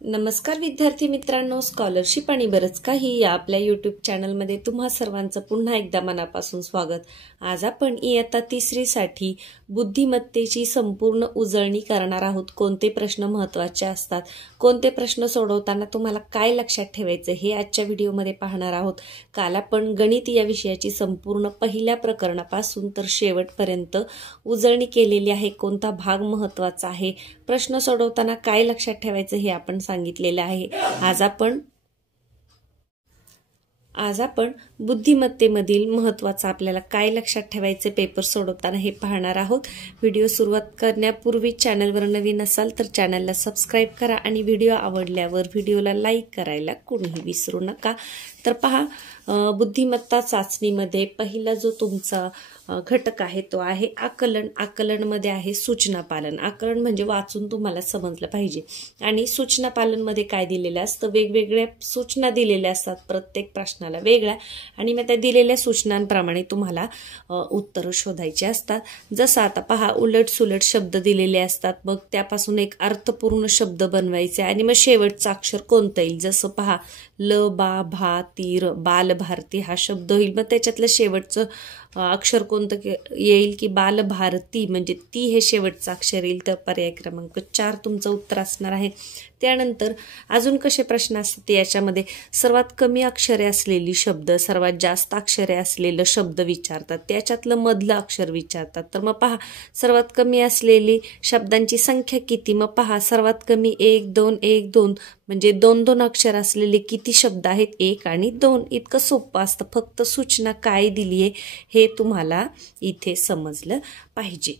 नमस्कार विद्यार्थी मित्रांनो, स्कॉलरशिप आणि बरंच काही या आपल्या यूट्यूब चॅनलमध्ये तुम्हा सर्वांचं पुन्हा एकदा मनापासून स्वागत। आज आपण इयत्ता 3री साठी बुद्धिमत्तेची संपूर्ण उजळणी करणार आहोत। कोणते प्रश्न महत्त्वाचे असतात, कोणते प्रश्न सोडवताना तुम्हाला काय लक्षात ठेवायचं हे आजच्या व्हिडिओमध्ये पाहणार आहोत। काल आपण गणित या विषयाची संपूर्ण पहिल्या प्रकरणापासून तर शेवटपर्यंत उजळणी केलेली आहे। कोणता भाग महत्त्वाचा आहे, प्रश्न सोडवताना काय लक्षात ठेवायचं हे आपण सांगितलेलं आहे। आज आपण बुद्धिमत्तेमधील महत्त्वाचं आपल्याला काय लक्षात ठेवायचे पेपर सोडवताना हे पाहणार आहोत। व्हिडिओ सुरुवात करण्यापूर्वी चॅनलवर नवीन असाल तर चॅनलला सबस्क्राइब करा आणि व्हिडिओ आवडल्यावर व्हिडिओला लाईक करायला कोणीही विसरू नका। तर पहा, बुद्धिमत्ता चाचणीमध्ये पहिला जो तुमचा घटक आहे तो आहे आकलन। आकलन मध्ये आहे सूचना पालन। आकलन म्हणजे वाचून तुम्हाला समजलं पाहिजे आणि सूचना पालन मध्ये काय दिलेलं असतं, वेगवेगळ्या सूचना दिलेल्या असतात प्रत्येक प्रश्नाला वेगळ्या, आणि मग त्या दिलेल्या सूचनांप्रमाणे तुम्हाला उत्तर शोधायचे असतात। जसं आता पहा, उलट सुलट शब्द दिलेले असतात, मग त्यापासून एक अर्थपूर्ण शब्द बनवायचे आणि मग शेवटचं अक्षर कोणतं येईल। जसं पहा, ल बा भा तीर बाल भारती हा शब्द होईल, मग त्याच्यातलं शेवटचं अक्षर कोणतं येईल की बाल भारती, म्हणजे ती हे शेवटचं अक्षर येईल। तर पर्याय क्रमांक 4 तुमचं उत्तर असणार आहे। त्यानंतर अजून कसे प्रश्न असतात याच्यामध्ये, सर्वात कमी अक्षरे असलेली शब्द, सर्वात जास्त अक्षरे असलेलं शब्द विचारतात, त्याच्यातलं मधलं अक्षर विचारतात। तर मग पहा, सर्वात कमी असलेली शब्दांची संख्या किती, मग पहा सर्वात कमी 1 2 1 2 म्हणजे 2 अक्षर असलेले किती शब्द आहेत, 1 आणि 2। इतकं सोपं असतं, फक्त सूचना काय दिली आहे हे तुम्हाला इथे समजलं पाहिजे।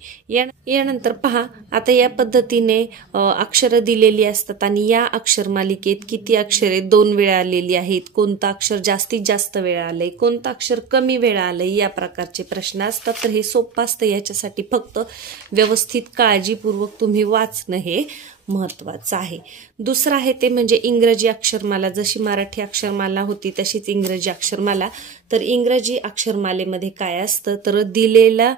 यानंतर पहा, आता या पद्धतीने अक्षरं दिलेली असतात आणि या अक्षर मालिकेत किती अक्षरे 2 वेळा आलेली आहेत, कोणतं अक्षर जास्तीत जास्त वेळा आलंय, कोणतं अक्षर कमी वेळा आलंय, या प्रकारचे प्रश्न असतात। तर हे सोपं असतं, याच्यासाठी फक्त व्यवस्थित काळजीपूर्वक तुम्ही वाचणं हे महत्त्वाचं आहे। दुसरं आहे ते म्हणजे इंग्रजी अक्षरमाला। जशी मराठी अक्षरमाला होती तशीच इंग्रजी अक्षरमाला। तर इंग्रजी अक्षरमालेमध्ये काय असतं, तर दिलेला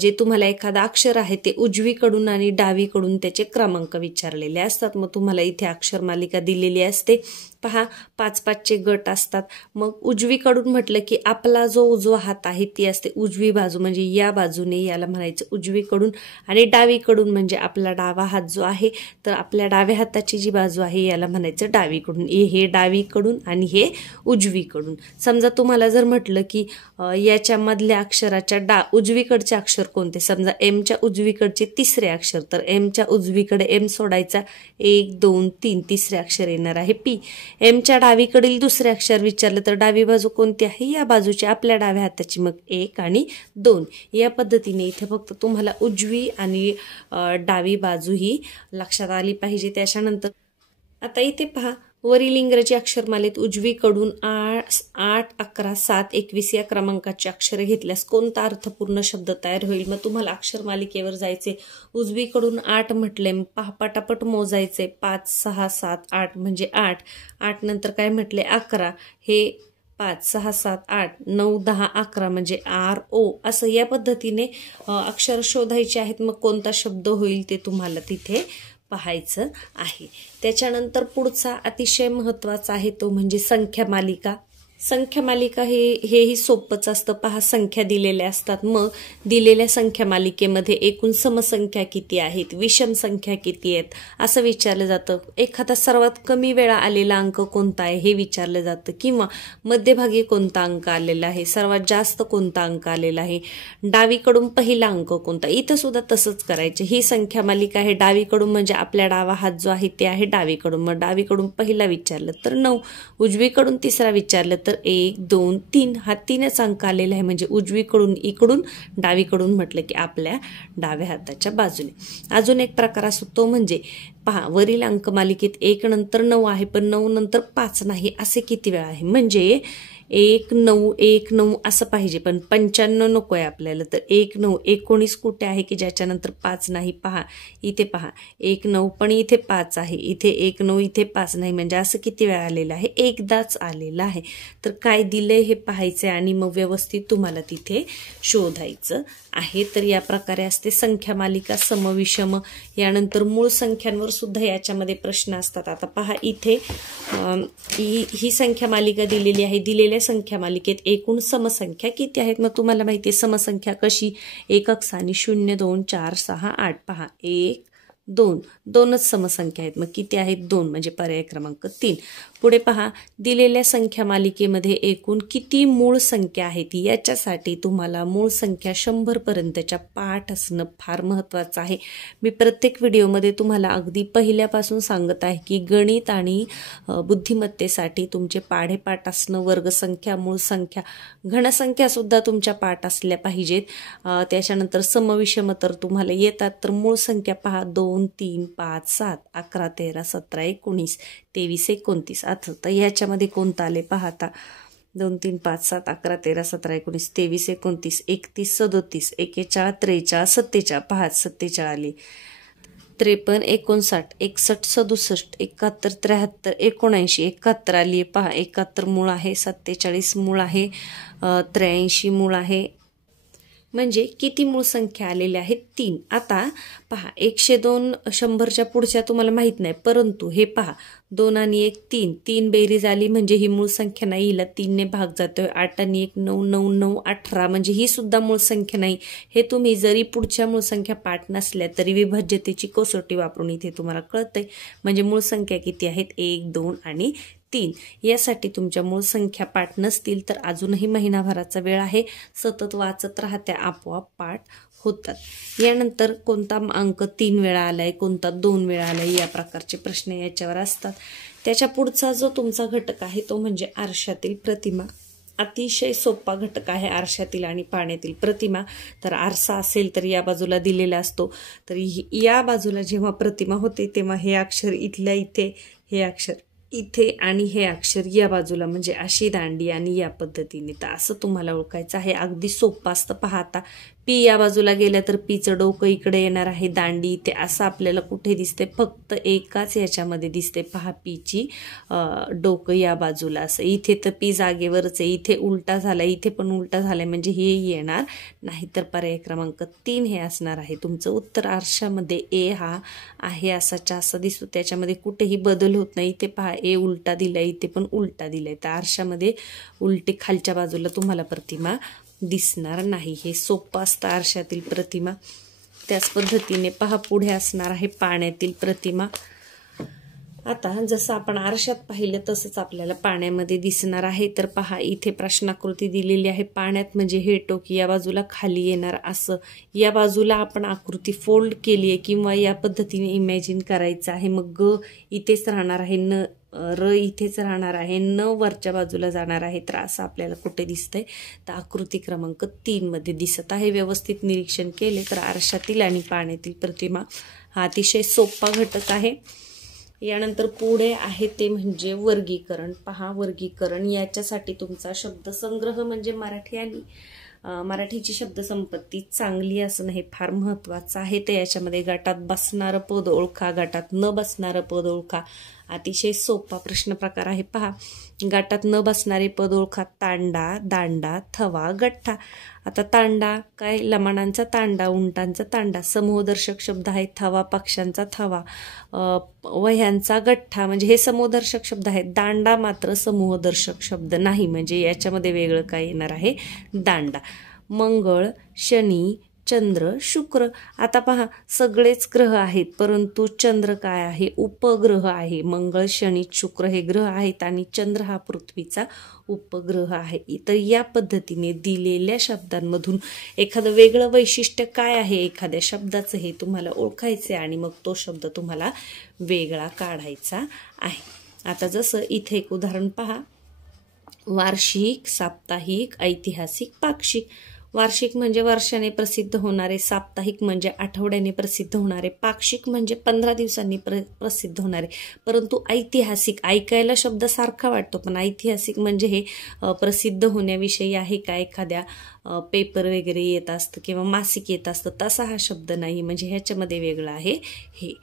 जे तुम्हाला एखादा अक्षर आहे ते उजवीकडून आणि डावीकडून त्याचे क्रमांक विचारलेले असतात। मग तुम्हाला इथे अक्षरमालिका दिलेली असते, पहा 5-5चे गट असतात। मग उजवीकडून म्हटलं की आपला जो उजवा हात आहे ती असते उजवी बाजू, म्हणजे या बाजूने याला म्हणायचं उजवीकडून, आणि डावीकडून म्हणजे आपला डावा हात जो आहे, तर आपल्या डाव्या हाताची जी बाजू आहे याला म्हणायचं डावीकडून। हे डावीकडून आणि हे उजवीकडून। समजा तुम्हाला जर म्हटलं की याच्या मधल्या अक्षराच्या उजवीकडचे अक्षर कोणते, समजा एमच्या उजवीकडचे 3रे अक्षर, तर एमच्या उजवीकडे एम सोडायचा, 1 2 3 तिसरे अक्षर येणार आहे पी। एमच्या डावीकडील 2रे अक्षर विचारलं तर डावी बाजू कोणती आहे, या बाजूची आपल्या डाव्या हाताची, मग 1 आणि 2। या पद्धतीने इथे फक्त तुम्हाला उजवी आणि डावी बाजू ही लक्षात आली पाहिजे। त्याच्यानंतर आता इथे पहा, वरील इंग्रजी अक्षरमालेत उजवीकडून 8 11 7 21 या क्रमांकाचे अक्षरे घेतल्यास कोणता अर्थपूर्ण शब्द तयार होईल। मग तुम्हाला अक्षरमालिकेवर जायचे, उजवीकडून 8 म्हटले, पटापट मोजायचे, 5 6 7 8 म्हणजे 8 नंतर काय म्हटले 11, हे 5 6 7 8 9 10 11 म्हणजे RO, असं या पद्धतीने अक्षर शोधायचे आहेत। मग कोणता शब्द होईल ते तुम्हाला तिथे पाहायचं आहे। त्याच्यानंतर पुढचा अतिशय महत्त्वाचा आहे तो म्हणजे संख्या मालिका। संख्या मालिका हेही सोपंच असतं। पहा, संख्या दिलेल्या असतात, मग दिलेल्या संख्या मालिकेमध्ये एकूण समसंख्या किती आहेत, विषम संख्या किती आहेत असं विचारलं जातं। एखादा सर्वात कमी वेळा आलेला अंक कोणता आहे हे विचारलं जातं, किंवा मध्यभागी कोणता अंक आलेला आहे, सर्वात जास्त कोणता अंक आलेला आहे, डावीकडून पहिला अंक कोणता। इथं सुद्धा तसंच करायचं। ही संख्या मालिका आहे, डावीकडून म्हणजे आपल्या डावा हात जो आहे ते आहे डावीकडून, मग डावीकडून पहिला विचारलं तर 9, उजवीकडून 3रा विचारलं तर 1 2 3, हा 3च अंक आलेला आहे, म्हणजे उजवीकडून इकडून डावीकडून म्हटलं की आपल्या डाव्या हाताच्या बाजूने। अजून एक प्रकार असतो तो म्हणजे पहा, वरील अंकमालिकेत 1 नंतर 9 आहे, पण 9 नंतर 5 नाही, असे किती वेळा आहे, म्हणजे 1 9 1 9 असं पाहिजे, पण 95 नको आहे आपल्याला. तर 1 9 19 कुठे आहे की ज्याच्यानंतर 5 नाही? पहा इथे, पहा 1 9 पण इथे 5 आहे, इथे 1 9 इथे 5 नाही, म्हणजे असं किती वेळा आलेलं आहे? एकदाच आलेलं आहे. तर काय दिलंय हे पाहायचंय आणि मग व्यवस्थित तुम्हाला तिथे शोधायचं आहे. तर या प्रकारे असते संख्या मालिका, सम विषम. यानंतर मूळ संख्यांवर सुद्धा याच्यामध्ये प्रश्न असतात. आता पहा इथे ही संख्या मालिका दिलेली आहे. दिलेल्या संख्या मालिकेत एकूण समसंख्या किती आहेत? मग तुम्हाला माहिती आहे समसंख्या कशी? एकक आणि 0 2 4 6 8. पहा 1 2 दोनच समसंख्या आहेत. मग किती आहेत? 2, म्हणजे पर्याय क्रमांक 3. पुढे पहा दिलेल्या संख्या मालिकेमध्ये एकूण किती मूळ संख्या आहेत? याच्यासाठी तुम्हाला मूळ संख्या 100 पर्यंतच्या पाठ असणं फार महत्त्वाचं आहे. मी प्रत्येक व्हिडिओमध्ये तुम्हाला अगदी पहिल्यापासून सांगत आहे की गणित आणि बुद्धिमत्तेसाठी तुमचे पाढेपाठ असणं, वर्गसंख्या, मूळ संख्या, घनसंख्या सुद्धा तुमच्या पाठ असल्या पाहिजेत. त्याच्यानंतर समविषम तर तुम्हाला येतात. तर मूळ संख्या पहा 2 3 5 7 11 13 17 19 23 29. आता तर ह्याच्यामध्ये कोणतं आले पहा. आता 2 3 5 7 11 13 17 19 23 29 31 37 41 43 47. पहा 47 आली. 53 59 61 67 71 73 79 71 आली. पहा 71 मूळ आहे, 47 मूळ आहे, 83 मूळ आहे. म्हणजे किती मूळ संख्या आलेल्या आहेत? 3. आता पहा 102 100च्या पुढच्या तुम्हाला माहित नाही, परंतु हे पहा 2 आणि 1 3 3 बेरीज आली म्हणजे ही मूळ संख्या नाही, हिला 3 ने भाग जातोय. 8 आणि 1 9 9 9 18 म्हणजे ही सुद्धा मूळ संख्या नाही. हे तुम्ही जरी पुढच्या मूळ संख्या पाठ नसल्या तरी विभाज्यतेची कसोटी वापरून इथे तुम्हाला कळतंय. म्हणजे मूळ संख्या किती आहेत? 1 2 आणि 3. यासाठी तुमच्या मूळ संख्या पाठ नसतील तर अजूनही महिनाभराचा वेळ आहे. सतत वाचत राहत्या, आपोआप पाठ होतात. यानंतर कोणता अंक 3 वेळा आलाय, कोणता 2 वेळा आलाय, या प्रकारचे प्रश्न याच्यावर असतात. त्याच्या पुढचा जो तुमचा घटक आहे तो म्हणजे आरशातील प्रतिमा. अतिशय सोपा घटक आहे आरशातील आणि पाण्यातील प्रतिमा. तर आरसा असेल तर या बाजूला दिलेला असतो. तर या बाजूला जेव्हा प्रतिमा होते तेव्हा हे अक्षर इथल्या इथे, हे अक्षर इथे आणि हे अक्षर या बाजूला, म्हणजे अशी दांडी आणि या पद्धतीने. तर असं तुम्हाला ओळखायचं आहे. अगदी सोपं असतं. पहा आता पी या बाजूला गेल्या तर पीचं डोकं इकडे येणार आहे, दांडी इथे. असं आपल्याला कुठे दिसते? फक्त एकाच याच्यामध्ये दिसते. पहा पीची डोकं या बाजूला असं. इथे तर पी जागेवरच आहे, इथे उलटा झाला, इथे पण उलटा झालाय, म्हणजे हे येणार नाही. तर पर्याय क्रमांक 3 हे असणार आहे तुमचं उत्तर. आरशामध्ये ए हा आहे असाच्या असा दिसतो, त्याच्यामध्ये कुठेही बदल होत नाही. इथे पहा ए उलटा दिलाय, इथे पण उलटा दिलाय. तर आरशामध्ये उलटे खालच्या बाजूला तुम्हाला प्रतिमा दिसणार नाही. हे सोपं असतं आरशातील प्रतिमा. त्याच पद्धतीने पहा पुढे असणार आहे पाण्यातील प्रतिमा. आता जसं आपण आरशात पाहिलं तसंच आपल्याला पाण्यामध्ये दिसणार आहे. तर पहा इथे प्रश्नाकृती दिलेली आहे. पाण्यात म्हणजे हे टोक या बाजूला खाली येणार असं. या बाजूला आपण आकृती फोल्ड केली आहे किंवा या पद्धतीने इमॅजिन करायचं आहे. मग ग इथेच राहणार आहे, न र इथेच राहणार आहे, न वरच्या बाजूला जाणार आहे. तर असं आपल्याला कुठे दिसतंय? तर आकृती क्रमांक 3 मध्ये दिसत आहे. व्यवस्थित निरीक्षण केले तर आरशातील आणि पाण्यातील प्रतिमा हा अतिशय सोपा घटक आहे. यानंतर पुढे आहे ते म्हणजे वर्गीकरण. पहा वर्गीकरण याच्यासाठी तुमचा शब्दसंग्रह म्हणजे मराठी आणि मराठीची शब्दसंपत्ती चांगली असणं हे फार महत्त्वाचं आहे. तर याच्यामध्ये गटात बसणारं पद ओळखा, गटात न बसणारं पद ओळखा. अतिशय सोपा प्रश्न प्रकार आहे. पहा गटात न बसणारे पद ओळखा. तांडा, दांडा, थवा, गठ्ठा. आता तांडा काय? लमाणांचा तांडा, उंटांचा तांडा. समूहदर्शक शब्द आहे. थवा पक्ष्यांचा थवा, वह्यांचा गठ्ठा, म्हणजे हे समूहदर्शक शब्द आहेत. दांडा मात्र समूहदर्शक शब्द नाही, म्हणजे याच्यामध्ये वेगळं काय येणार आहे? दांडा. मंगळ, शनी, चंद्र, शुक्र. आता पहा सगळेच ग्रह आहेत, परंतु चंद्र काय आहे? उपग्रह आहे. मंगळ, शनी, शुक्र हे ग्रह आहेत आणि चंद्र हा पृथ्वीचा उपग्रह आहे. तर या पद्धतीने दिलेल्या शब्दांमधून एखादं वेगळं वैशिष्ट्य काय आहे एखाद्या शब्दाचं हे तुम्हाला ओळखायचे आणि मग तो शब्द तुम्हाला वेगळा काढायचा आहे. आता जसं इथे एक उदाहरण पहा. वार्षिक, साप्ताहिक, ऐतिहासिक, पाक्षिक. वार्षिक म्हणजे वर्षाने प्रसिद्ध होणारे, साप्ताहिक म्हणजे आठवड्याने प्रसिद्ध होणारे, पाक्षिक म्हणजे 15 दिवसांनी प्रसिद्ध होणारे. परंतु ऐतिहासिक, ऐकायला शब्द सारखा वाटतो पण ऐतिहासिक म्हणजे हे प्रसिद्ध होण्याविषयी आहे का, एखाद्या पेपर वगैरे येत असतं किंवा मासिक येत असतं तसा हा शब्द नाही, म्हणजे ह्याच्यामध्ये वेगळं आहे हे.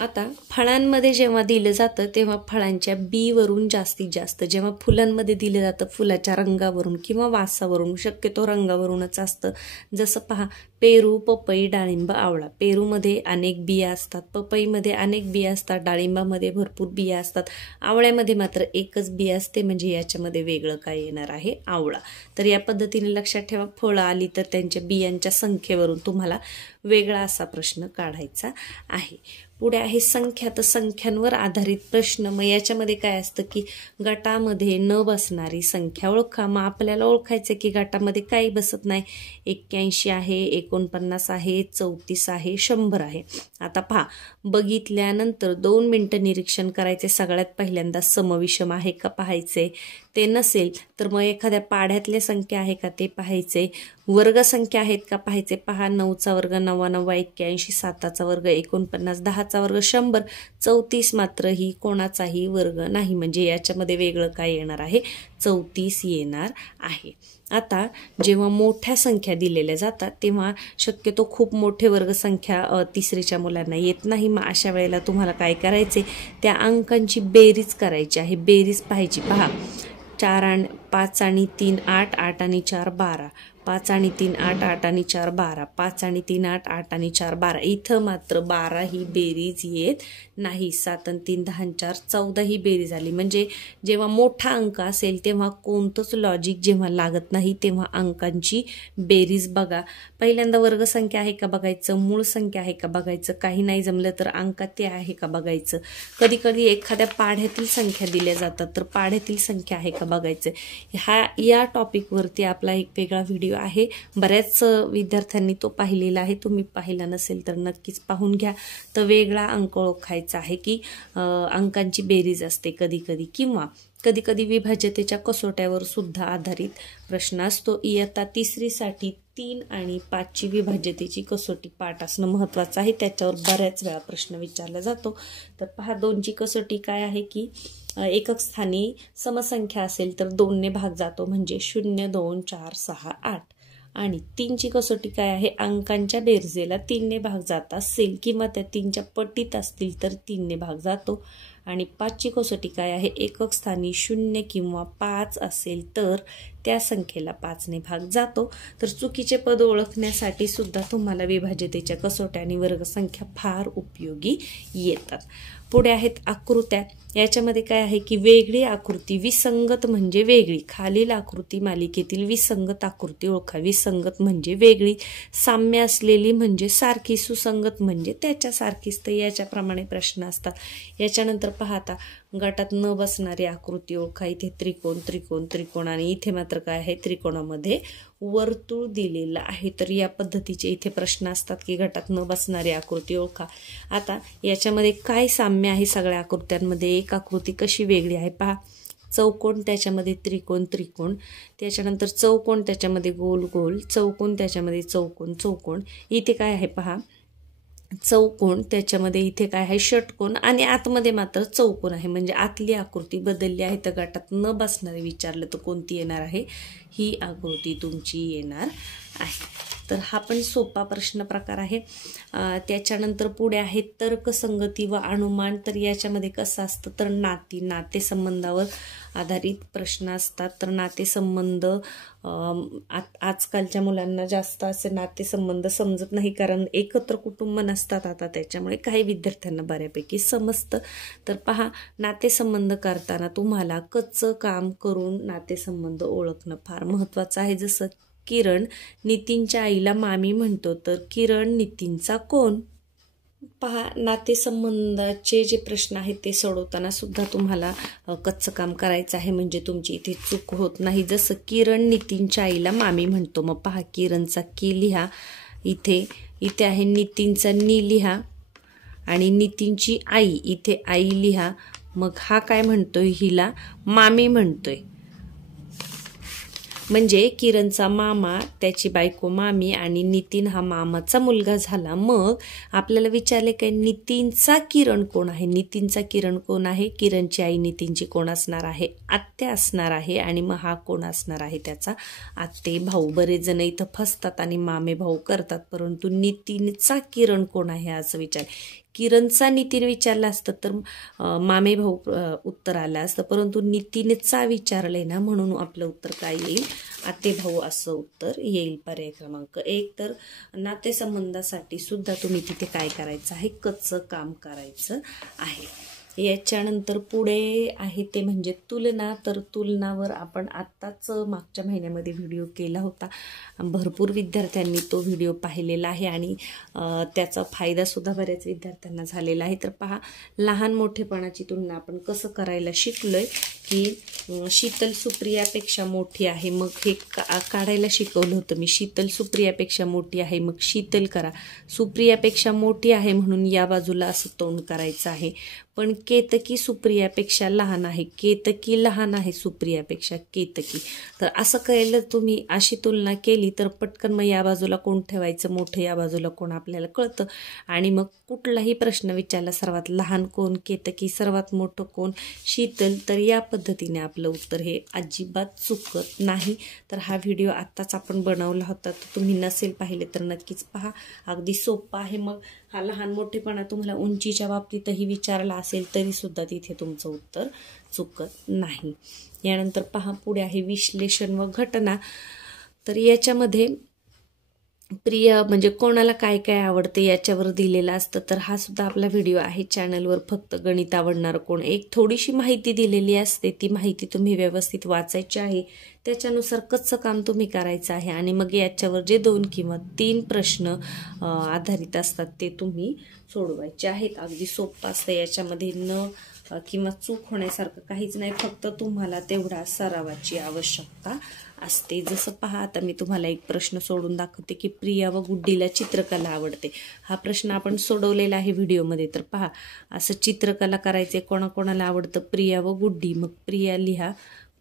आता फळांमध्ये जेव्हा दिलं जातं तेव्हा फळांच्या बी-वरून जास्तीत जास्त, जेव्हा फुलांमध्ये दिलं जातं फुलाच्या रंगावरून किंवा वासावरून, शक्यतो रंगावरूनच असतं. जसं पहा, पेरू, पपई, डाळिंब, आवळा. पेरूमध्ये अनेक बिया असतात, पपईमध्ये अनेक बिया असतात, डाळिंबामध्ये भरपूर बिया असतात, आवळ्यामध्ये मात्र एकच बिया असते, म्हणजे याच्यामध्ये वेगळं काय येणार आहे, आवळा. तर या पद्धतीने लक्षात ठेवा, फळं आली तर त्यांच्या बियांच्या संख्येवरून तुम्हाला वेगळा असा प्रश्न काढायचा आहे. पुढे आहे संख्या. तर संख्यांवर आधारित प्रश्न. मग याच्यामध्ये काय असतं की गटामध्ये न बसणारी संख्या ओळखा. मग आपल्याला ओळखायचं की गटामध्ये काही बसत नाही. 81 आहे, 49 आहे, 34 आहे, 100 आहे. आता पहा, बघितल्यानंतर 2 मिनिटं निरीक्षण करायचे. सगळ्यात पहिल्यांदा समविषम आहे का पाहायचे, ते नसेल तर मग एखाद्या पाढ्यातल्या संख्या आहे का ते पाहायचे, वर्ग संख्या आहेत का पाहायचे. पहा, 9चा वर्ग 99, 81, 7चा वर्ग 49, 10चा वर्ग 100, 34 मात्र ही कोणाचाही वर्ग नाही, म्हणजे याच्यामध्ये वेगळं काय येणार आहे, 34 येणार आहे. आता जेव्हा मोठ्या संख्या दिलेल्या जातात तेव्हा शक्यतो खूप मोठे वर्ग संख्या तिसरीच्या मुलांना येत नाही. मग अशा वेळेला तुम्हाला काय करायचे, त्या अंकांची बेरीज करायची आहे, बेरीज पाहायची. पहा, 5 आणि 3 8, 8 आणि 4 12, 5 आणि 3 8, 8 आणि 4 12, 5 आणि 3 8, 8 आणि 4 12. इथं मात्र 12 ही बेरीज येत नाही. 7 आणि 3 10 4 14 ही बेरीज आली. म्हणजे जेव्हा मोठा अंक असेल तेव्हा कोणतंच लॉजिक जेव्हा लागत नाही तेव्हा अंकांची बेरीज बघा. पहिल्यांदा वर्ग संख्या आहे का बघायचं, मूळ संख्या आहे का बघायचं, काही नाही जमलं तर अंकात ते आहे का बघायचं. कधी कधी एखाद्या पाढ्यातील संख्या दिल्या जातात तर पाढ्यातील संख्या आहे का बघायचं. या टॉपिकवरती आपला एक वेगळा व्हिडिओ आहे, बऱ्याच विद्यार्थ्यांनी तो पाहिलेला आहे. तुम्ही पाहिला नसेल तर नक्कीच पाहून घ्या. तर वेगळा अंक ओळखायचा आहे की अंकांची बेरीज असते कधी कधी, किंवा कधी कधी विभाज्यतेच्या कसोट्यावर सुद्धा आधारित प्रश्न असतो. इयत्ता 3साठी 3 आणि 5ची विभाज्यतेची कसोटी पाठ असणं महत्त्वाचं आहे. त्याच्यावर बऱ्याच वेळा प्रश्न विचारला जातो. तर पहा, 2ची कसोटी काय आहे की एकक स्थानी समसंख्या असेल तर 2ने भाग जातो, म्हणजे 0 2 4 6 8. आणि 3ची कसोटी काय आहे, अंकांच्या बेरजेला 3ने भाग जात असेल किंवा त्या 3च्या पटीत असतील तर 3ने भाग जातो. आणि 5ची कसोटी काय आहे, एकक स्थानी 0 किंवा 5 असेल तर त्या संख्येला 5ने भाग जातो. तर चुकीचे पद ओळखण्यासाठी सुद्धा तुम्हाला विभाज्यतेच्या कसोट्या आणि वर्गसंख्या फार उपयोगी येतात. पुढे आहेत आकृत्या. याच्यामध्ये काय आहे की वेगळी आकृती, विसंगत म्हणजे वेगळी. खालील आकृती मालिकेतील विसंगत आकृती ओळखा. विसंगत म्हणजे वेगळी, साम्य असलेली म्हणजे सारखी, सुसंगत म्हणजे त्याच्यासारखीच. तर याच्याप्रमाणे प्रश्न असतात. याच्यानंतर पाहता, गटात न बसणारी आकृती ओळखा. इथे त्रिकोण त्रिकोण त्रिकोण आणि इथे मात्र काय आहे, त्रिकोणामध्ये वर्तुळ दिलेलं आहे. तर या पद्धतीचे इथे प्रश्न असतात की गटात न बसणारी आकृती ओळखा. आता याच्यामध्ये काय साम्य आहे सगळ्या आकृत्यांमध्ये, एक आकृती कशी वेगळी आहे पहा. चौकोन त्याच्यामध्ये त्रिकोण त्रिकोण, त्याच्यानंतर चौकोन त्याच्यामध्ये गोल गोल, चौकोन त्याच्यामध्ये चौकोन चौकोन. इथे काय आहे पहा, चौकोन त्याच्यामध्ये इथे काय आहे षटकोन आणि आतमध्ये मात्र चौकोन आहे. म्हणजे आतली आकृती बदलली आहे. तर गटात न बसणारे विचारलं तर कोणती येणार आहे, ही आकृती तुमची येणार आहे. तर हा पण सोपा प्रश्न प्रकार आहे. त्याच्यानंतर पुढे आहे तर्कसंगती व अनुमान. तर याच्यामध्ये कसं असतं तर नातेसंबंधावर आधारित प्रश्न असतात. तर नातेसंबंध आजकालच्या मुलांना जास्त असे नातेसंबंध समजत नाही, कारण एकत्र कुटुंब नसतात आता, त्याच्यामुळे काही विद्यार्थ्यांना बऱ्यापैकी समजतं. तर पहा, नातेसंबंध करताना तुम्हाला कच्चं काम करून नातेसंबंध ओळखणं फार महत्त्वाचं आहे. जसं किरण नितीनच्या आईला मामी म्हणतो, तर किरण नितीनचा कोण. पहा, नातेसंबंधाचे जे प्रश्न आहेत ते सोडवताना सुद्धा तुम्हाला कच्चं काम करायचं आहे, म्हणजे तुमची इथे चूक होत नाही. जसं किरण नितीनच्या आईला मामी म्हणतो, मग पहा किरणचा की लिहा, इथे आहे नितीनचा नी लिहा आणि नितीनची आई, इथे आई लिहा. मग हा काय म्हणतोय, हिला मामी म्हणतोय. म्हणजे किरणचा मामा, त्याची बायको मामी आणि नितीन हा मामाचा मुलगा झाला. मग आपल्याला विचारले काय नितीनचा किरण कोण आहे? नितीनचा किरण कोण आहे? किरणची आई नितीनची कोण असणार आहे? आत्या असणार आहे. आणि मग हा कोण असणार आहे? त्याचा आत्ते भाऊ. बरेच जण इथं फसतात आणि मामे भाऊ करतात, परंतु नितीनचा किरण कोण आहे असं विचार. किरणचा नितीन विचारला असतं तर मामे भाऊ उत्तर आलं असतं, परंतु नितीनचा विचारलंय ना, म्हणून आपलं उत्तर काय येईल? आते भाऊ असं उत्तर येईल. पर्याय क्रमांक 1. तर नातेसंबंधासाठी सुद्धा तुम्ही तिथे काय करायचं आहे? कच्चं काम करायचं आहे. याच्यानंतर पुढे आहे ते म्हणजे तुलना. तर तुलनावर आपण आत्ताच मागच्या महिन्यामध्ये व्हिडिओ केला होता. भरपूर विद्यार्थ्यांनी तो व्हिडिओ पाहिलेला आहे आणि त्याचा फायदा सुद्धा बऱ्याच विद्यार्थ्यांना झालेला आहे. तर पहा, लहान मोठेपणाची तुलना आपण कसं करायला शिकलोय की शीतल सुप्रियापेक्षा मोठी आहे, मग हे काढायला शिकवलं होतं मी. शीतल सुप्रियापेक्षा मोठी आहे, मग शीतल करा. सुप्रियापेक्षा मोठी आहे म्हणून या बाजूला असं तोंड करायचं आहे. पण केतकी सुप्रियापेक्षा लहान आहे. केतकी लहान आहे सुप्रियापेक्षा केतकी. तर असं केलं तुम्ही, अशी तुलना केली तर पटकन मग या बाजूला कोण ठेवायचं मोठं, या बाजूला कोण आपल्याला कळतं. आणि मग कुठलाही प्रश्न विचारला, सर्वात लहान कोण केतकी, सर्वात मोठं कोण शीतल, तर या पद्धतीने आपलं उत्तर हे अजिबात चुकत नाही. तर हा व्हिडिओ आत्ताच आपण बनवला होता, तर तुम्ही नसेल पाहिले तर नक्कीच पहा. अगदी सोपा आहे. मग हा लहान मोठेपणा तुम्हाला उंचीच्या बाबतीतही विचारला असेल तरी सुद्धा तिथे तुमचं उत्तर चुकत नाही. यानंतर पहा, पुढे आहे विश्लेषण व घटना. तर याच्यामध्ये प्रिय म्हणजे कोणाला काय काय आवडते याच्यावर दिलेलं असतं. तर हा सुद्धा आपला व्हिडिओ आहे चॅनलवर. फक्त गणित आवडणार कोण, एक थोडीशी माहिती दिलेली असते, ती माहिती तुम्ही व्यवस्थित वाचायची आहे. त्याच्यानुसार कच्चं काम तुम्ही करायचं आहे. आणि मग याच्यावर जे 2 किंवा 3 प्रश्न आधारित असतात ते तुम्ही सोडवायचे आहेत. अगदी सोपं असतं, याच्यामध्ये न किंवा चूक होण्यासारखं काहीच नाही. फक्त तुम्हाला तेवढा सरावाची आवश्यकता असते. जसं पहा, आता मी तुम्हाला एक प्रश्न सोडून दाखवते की प्रिया व गुड्डीला चित्रकला आवडते. हा प्रश्न आपण सोडवलेला आहे व्हिडिओमध्ये. तर पहा, असं चित्रकला करायचे. कोणाकोणाला आवडतं? प्रिया व गुड्डी. मग प्रिया लिहा,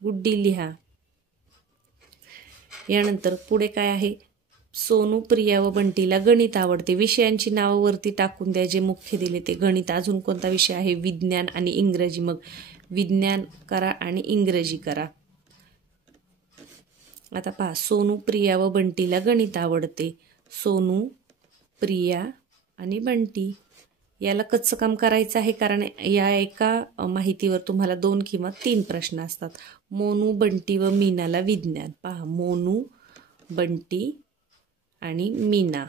गुड्डी लिहा. यानंतर पुढे काय आहे? सोनू, प्रिया व बंटीला गणित आवडते. विषयांची नावं वरती टाकून द्या, जे मुख्य दिले ते. गणित. अजून कोणता विषय आहे? विज्ञान आणि इंग्रजी. मग विज्ञान करा आणि इंग्रजी करा. आता पहा, सोनू, प्रिया व बंटीला गणित आवडते. सोनू, प्रिया आणि बंटी. याला कच्चं काम करायचं आहे, कारण या एका माहितीवर तुम्हाला 2 किंवा 3 प्रश्न असतात. मोनू, बंटी व मीनाला विज्ञान. पहा, मोनू, बंटी आणि मीना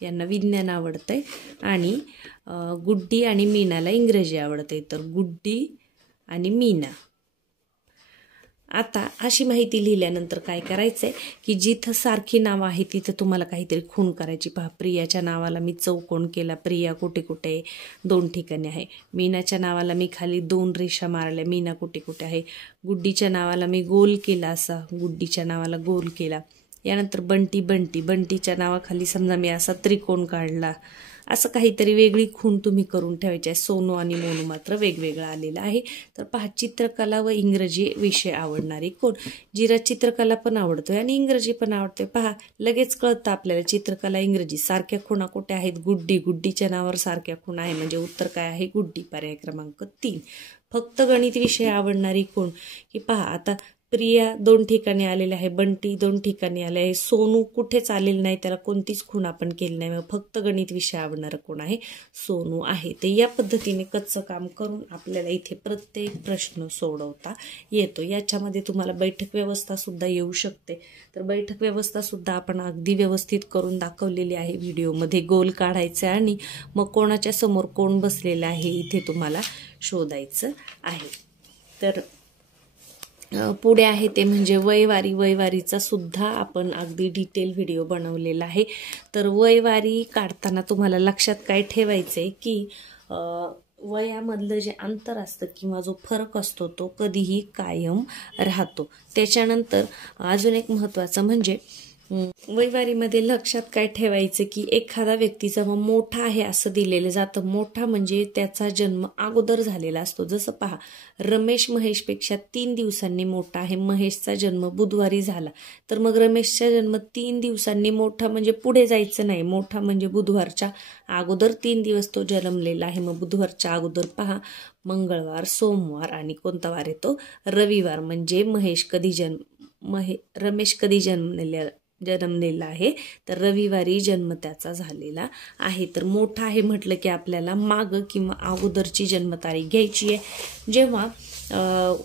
यांना विज्ञान आवडतंय आणि गुड्डी आणि मीनाला इंग्रजी आवडते. तर गुड्डी आणि मीना. आता अशी माहिती लिहिल्यानंतर काय करायचंय की जिथं सारखी नावं आहे तिथं तुम्हाला काहीतरी खूण करायची. पहा, प्रियाच्या नावाला मी चौकोन केला. प्रिया कुठे कुठे? 2 ठिकाणी आहे. मीनाच्या नावाला मी खाली 2 रेषा मारल्या. मीना कुठे कुठे आहे? गुड्डीच्या नावाला मी गोल केला, असा गुड्डीच्या नावाला गोल केला. यानंतर बंटी, बंटीच्या नावाखाली समजा मी असा त्रिकोण काढला. असं काहीतरी वेगळी खूण तुम्ही करून ठेवायची आहे. सोनू आणि मोनू मात्र वेगवेगळं आलेलं आहे. तर पहा, चित्रकला व इंग्रजी विषय आवडणारी कोण? जिरा चित्रकला पण आवडतोय आणि इंग्रजी पण आवडतोय. पहा, लगेच कळतं आपल्याला. चित्रकला, इंग्रजी. सारख्या खुणा कुठे आहेत? गुड्डीच्या नावावर सारख्या खुणा आहे, म्हणजे उत्तर काय आहे? गुड्डी. पर्याय क्रमांक 3. फक्त गणित विषय आवडणारी कोण? की पहा, आता प्रिया 2 ठिकाणी आलेले आहे, बंटी 2 ठिकाणी आले आहे, सोनू कुठेच आलेलं नाही, त्याला कोणतीच खूण आपण केली नाही. फक्त गणित विषय आवडणारं कोण आहे? सोनू आहे. तर या पद्धतीने कच्चं काम करून आपल्याला इथे प्रत्येक प्रश्न सोडवता येतो. याच्यामध्ये तुम्हाला बैठक व्यवस्था सुद्धा येऊ शकते. तर बैठक व्यवस्था सुद्धा आपण अगदी व्यवस्थित करून दाखवलेली आहे व्हिडिओमध्ये. गोल काढायचं आणि मग कोणाच्या समोर कोण बसलेलं आहे इथे तुम्हाला शोधायचं आहे. तर पुढे आहे ते म्हणजे वयवारी. वयवारीचा सुद्धा आपण अगदी डिटेल व्हिडिओ बनवलेला आहे. तर वयवारी काढताना तुम्हाला लक्षात काय ठेवायचंय की वयामधलं जे अंतर असतं किंवा जो फरक असतो तो कधीही कायम राहतो. त्याच्यानंतर अजून एक महत्त्वाचं म्हणजे वयवारीमध्ये लक्षात काय ठेवायचं की एखादा व्यक्ती जेव्हा मोठा आहे असं दिलेलं जातं, मोठा म्हणजे त्याचा जन्म अगोदर झालेला असतो. जसं पहा, रमेश महेशपेक्षा 3 दिवसांनी मोठा आहे. महेशचा जन्म बुधवारी झाला, तर मग रमेशचा जन्म 3 दिवसांनी मोठा म्हणजे पुढे जायचं नाही, मोठा म्हणजे बुधवारच्या अगोदर 3 दिवस तो जन्मलेला आहे. मग बुधवारच्या अगोदर पहा, मंगळवार, सोमवार आणि कोणता वार येतो? रविवार. म्हणजे रमेश कधी जन्मलेला आहे? तर रविवारी जन्म त्याचा झालेला आहे. तर मोठा आहे म्हटलं की आपल्याला माग किंवा अगोदरची जन्मतारीख घ्यायची आहे. जेव्हा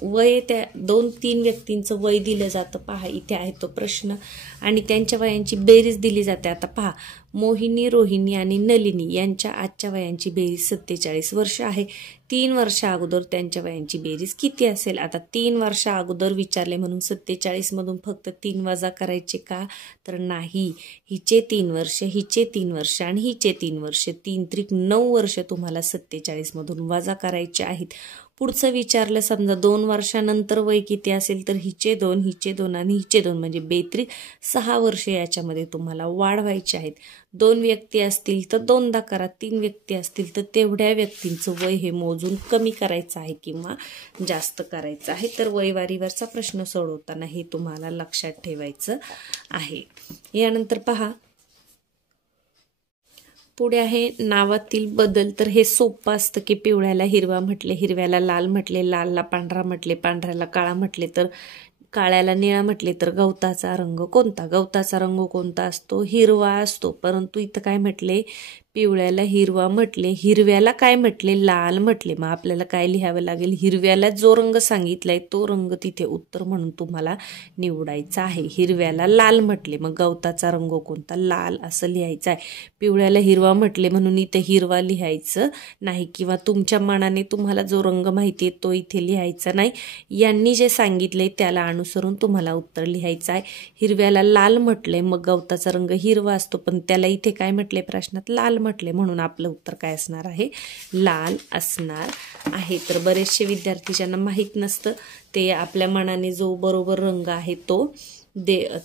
वय त्या 2-3 व्यक्तींचं वय दिलं जातं, पहा इथे आहे तो प्रश्न, आणि त्यांच्या वयांची बेरीज दिली जाते. आता पहा, मोहिनी, रोहिणी आणि नलिनी यांच्या आजच्या वयांची बेरीज 47 वर्ष आहे. 3 वर्षा अगोदर त्यांच्या वयांची बेरीज किती असेल? आता 3 वर्षा अगोदर विचारले म्हणून 47 मधून फक्त 3 वजा करायचे का? तर नाही, हिचे 3 वर्ष, हिचे 3 वर्ष आणि हिचे 3 वर्ष, 3 त्रिक 9 वर्ष तुम्हाला 47 मधून वजा करायचे आहेत. पुढचं विचारलं, समजा 2 वर्षानंतर वय किती असेल? तर हिचे 2, हिचे 2 आणि हिचे 2 म्हणजे बेत्रिक 6 वर्ष याच्यामध्ये तुम्हाला वाढवायचे आहेत. 2 व्यक्ती असतील तर 2दा करा, 3 व्यक्ती असतील तर तेवढ्या व्यक्तींचं वय हे मोजून कमी करायचं आहे किंवा जास्त करायचं आहे. तर वयवारीवरचा प्रश्न सोडवताना हे तुम्हाला लक्षात ठेवायचं आहे. यानंतर पहा, पुढे आहे नावातील बदल. तर हे सोपं असतं की पिवळ्याला हिरवा म्हटले, हिरव्याला लाल म्हटले, लालला पांढरा म्हटले, पांढऱ्याला काळा म्हटले, तर काळ्याला निळा म्हटले. तर गवताचा रंग कोणता? गवताचा रंग कोणता असतो? हिरवा असतो. परंतु इथं काय म्हटले? पिवळ्याला हिरवा म्हटले, हिरव्याला काय म्हटले? लाल म्हटले. मग आपल्याला काय लिहावं लागेल? हिरव्याला जो रंग सांगितलाय तो रंग तिथे उत्तर म्हणून तुम्हाला निवडायचा आहे. हिरव्याला लाल म्हटले, मग गवताचा रंग कोणता? लाल असं लिहायचं आहे. पिवळ्याला हिरवा म्हटले म्हणून इथे हिरवा लिहायचं नाही, किंवा तुमच्या मनाने तुम्हाला जो रंग माहिती आहे तो इथे लिहायचा नाही. यांनी जे सांगितले त्याला अनुसरून तुम्हाला उत्तर लिहायचं आहे. हिरव्याला लाल म्हटले, मग गवताचा रंग हिरवा असतो, पण त्याला इथे काय म्हटले प्रश्नात? लाल म्हटले, म्हणून आपलं उत्तर काय असणार आहे? लाल असणार आहे. तर बरेचसे विद्यार्थी ज्यांना माहीत नसतं ते आपल्या मनाने जो बरोबर रंग आहे तो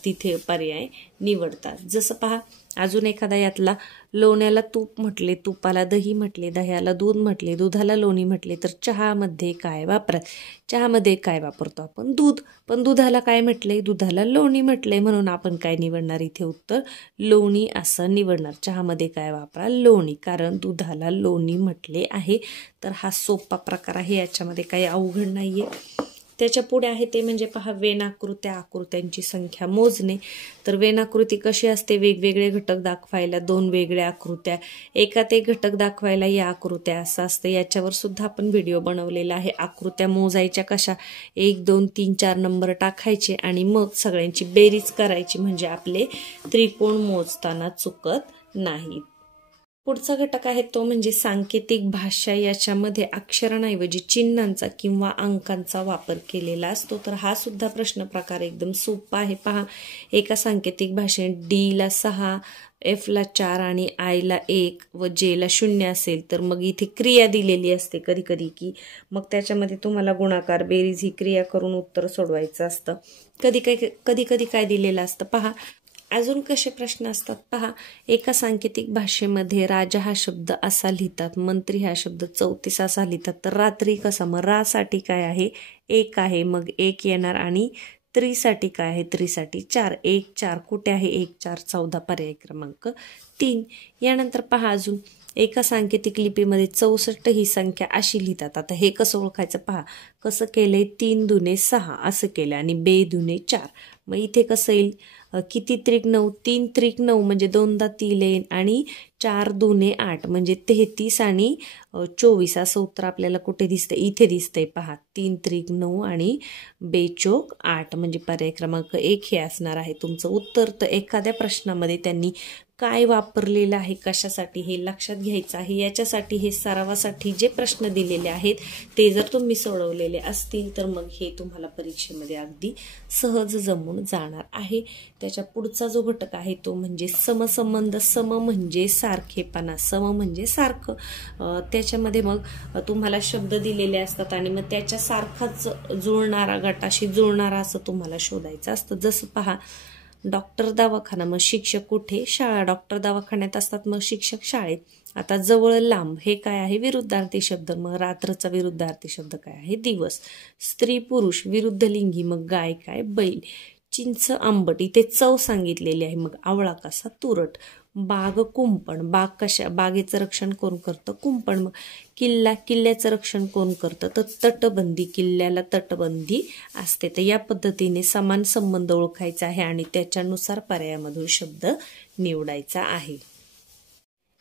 तिथे पर्याय निवडतात. जसं पहा, अजून एखादा यातला, लोण्याला तूप म्हटले, तुपाला दही म्हटले, दह्याला दूध म्हटले, दुधाला लोणी म्हटले, तर चहामध्ये काय चहामध्ये काय वापरतो आपण? दूध. पण दुधाला काय म्हटले? दुधाला लोणी म्हटले, म्हणून आपण काय निवडणार इथे? उत्तर लोणी असं निवडणार. चहामध्ये काय वापरा? लोणी, कारण दुधाला लोणी म्हटले आहे. तर हा सोपा प्रकार आहे, याच्यामध्ये काही अवघड नाहीये. त्याच्या पुढे आहे ते म्हणजे पहा, वेणाकृत्या, आकृत्यांची संख्या मोजणे. तर वेणाकृती कशी असते? वेगवेगळे घटक दाखवायला 2 वेगळ्या आकृत्या, एकात एक घटक दाखवायला या आकृत्या, असं असतं. याच्यावर सुद्धा आपण व्हिडिओ बनवलेला आहे. आकृत्या मोजायच्या कशा? 1, 2, 3, 4 नंबर टाकायचे आणि मग सगळ्यांची बेरीज करायची, म्हणजे आपले त्रिकोण मोजताना चुकत नाहीत. पुढचा घटक आहे तो म्हणजे सांकेतिक भाषा. याच्यामध्ये अक्षरांऐवजी चिन्हांचा किंवा अंकांचा वापर केलेला असतो. तर हा सुद्धा प्रश्न प्रकार एकदम सोपा आहे. पहा, एका सांकेतिक भाषेत D ला 6, F ला 4 आणि I ला 1 व J ला 0 असेल, तर मग इथे क्रिया दिलेली असते कधी कधी की मग त्याच्यामध्ये तुम्हाला गुणाकार, बेरीज ही क्रिया करून उत्तर सोडवायचं असतं. कधी कधी काय दिलेलं असतं पहा. अजून कसे प्रश्न असतात पहा, एका सांकेतिक भाषेमध्ये राजा हा शब्द असा लिहितात, मंत्री हा शब्द 34 असा लिहितात, तर रात्री कसा? मग रा साठी काय आहे? 1 आहे, मग 1 येणार, आणि त्रीसाठी काय आहे? त्रीसाठी 4. 1, 4 कुठे आहे? 1, 4, 14, पर्याय क्रमांक 3. यानंतर पहा, अजून एका सांकेतिक लिपीमध्ये 64 ही संख्या अशी लिहितात. आता हे कसं ओळखायचं पहा, कसं केलंय? 3 दुने 6 असं केलं आणि बे दुने 4. मग इथे कसं येईल? किती त्रिक 9? 3 त्रिक 9 म्हणजे 2दा 3 येईल, आणि 4 दुने 8 म्हणजे 33 आणि 24 असं उत्तर आपल्याला कुठे दिसतंय? इथे दिसतंय पहा. 3 त्रिक 9 आणि बेचोक 8 म्हणजे पर्याय क्रमांक 1 हे असणार आहे तुमचं उत्तर. तर एखाद्या प्रश्नामध्ये त्यांनी काय वापरलेलं आहे, कशासाठी, हे लक्षात घ्यायचं आहे. याच्यासाठी हे सरावासाठी जे प्रश्न दिलेले आहेत ते जर तुम्ही सोडवलेले असतील तर मग हे तुम्हाला परीक्षेमध्ये अगदी सहज जमून जाणार आहे. त्याच्या पुढचा जो घटक आहे तो म्हणजे समसंबंध. सम म्हणजे सारखेपणा, सम म्हणजे सारखं. त्याच्यामध्ये मग तुम्हाला शब्द दिलेले असतात आणि मग त्याच्या सारखाच जुळणारा, गटाशी जुळणारा असं तुम्हाला शोधायचं असतं. जसं पहा, डॉक्टर दवाखाना, मग शिक्षक कुठे? शाळा. डॉक्टर दवाखान्यात असतात, मग शिक्षक शाळेत. आता जवळ लांब हे काय आहे? विरुद्धार्थी शब्द. मग रात्रचा विरुद्धार्थी शब्द काय आहे? दिवस. स्त्री पुरुष विरुद्ध लिंगी, मग गाय काय? बैल. चिंच आंबट, इथे चव सांगितलेली आहे. मग आवळा कसा? तुरट. बाग कुंपण, बागेचं रक्षण कोण करतं? कुंपण. मग किल्ला, किल्ल्याचं रक्षण कोण करतं? तर तटबंदी, किल्ल्याला तटबंदी असते. तर या पद्धतीने समान संबंध ओळखायचा आहे आणि त्याच्यानुसार पर्यायामधून शब्द निवडायचा आहे.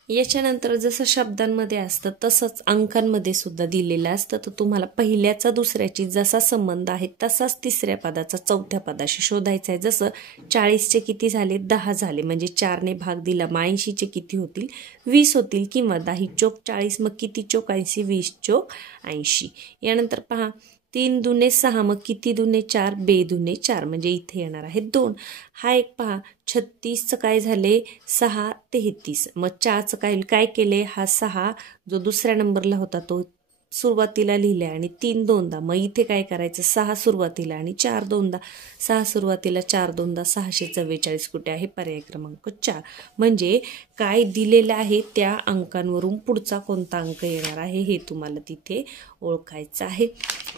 याच्यानंतर जसं शब्दांमध्ये असतं तसंच अंकांमध्ये सुद्धा दिलेलं असतं. तर तुम्हाला पहिल्याचा दुसऱ्याची जसा संबंध आहे तसाच तिसऱ्या पदाचा चौथ्या पदाशी शोधायचा आहे. जसं 40चे किती झाले? 10 झाले, म्हणजे 4ने भाग दिला. मग 80चे किती होतील? 20 होतील. किंवा 10 चोक 40, मग किती चोक 80? 20 चोक 80. यानंतर पहा 3 दुने 6, मग किती दुने 4? बे दुने 4, म्हणजे इथे येणार आहे 2. हा एक पहा 36चं काय झाले? 6 33, मग 4चं काय केले? हा 6 जो दुसऱ्या नंबरला होता तो सुरुवातीला लिहिलाय आणि 3 दोनदा. मग इथे काय करायचं? 6 सुरुवातीला आणि 4 दोनदा. 6 सुरुवातीला 4 दोनदा, 644 कुठे आहे? पर्याय क्रमांक 4. म्हणजे काय दिलेलं आहे त्या अंकांवरून पुढचा कोणता अंक येणार आहे हे तुम्हाला तिथे ओळखायचं आहे.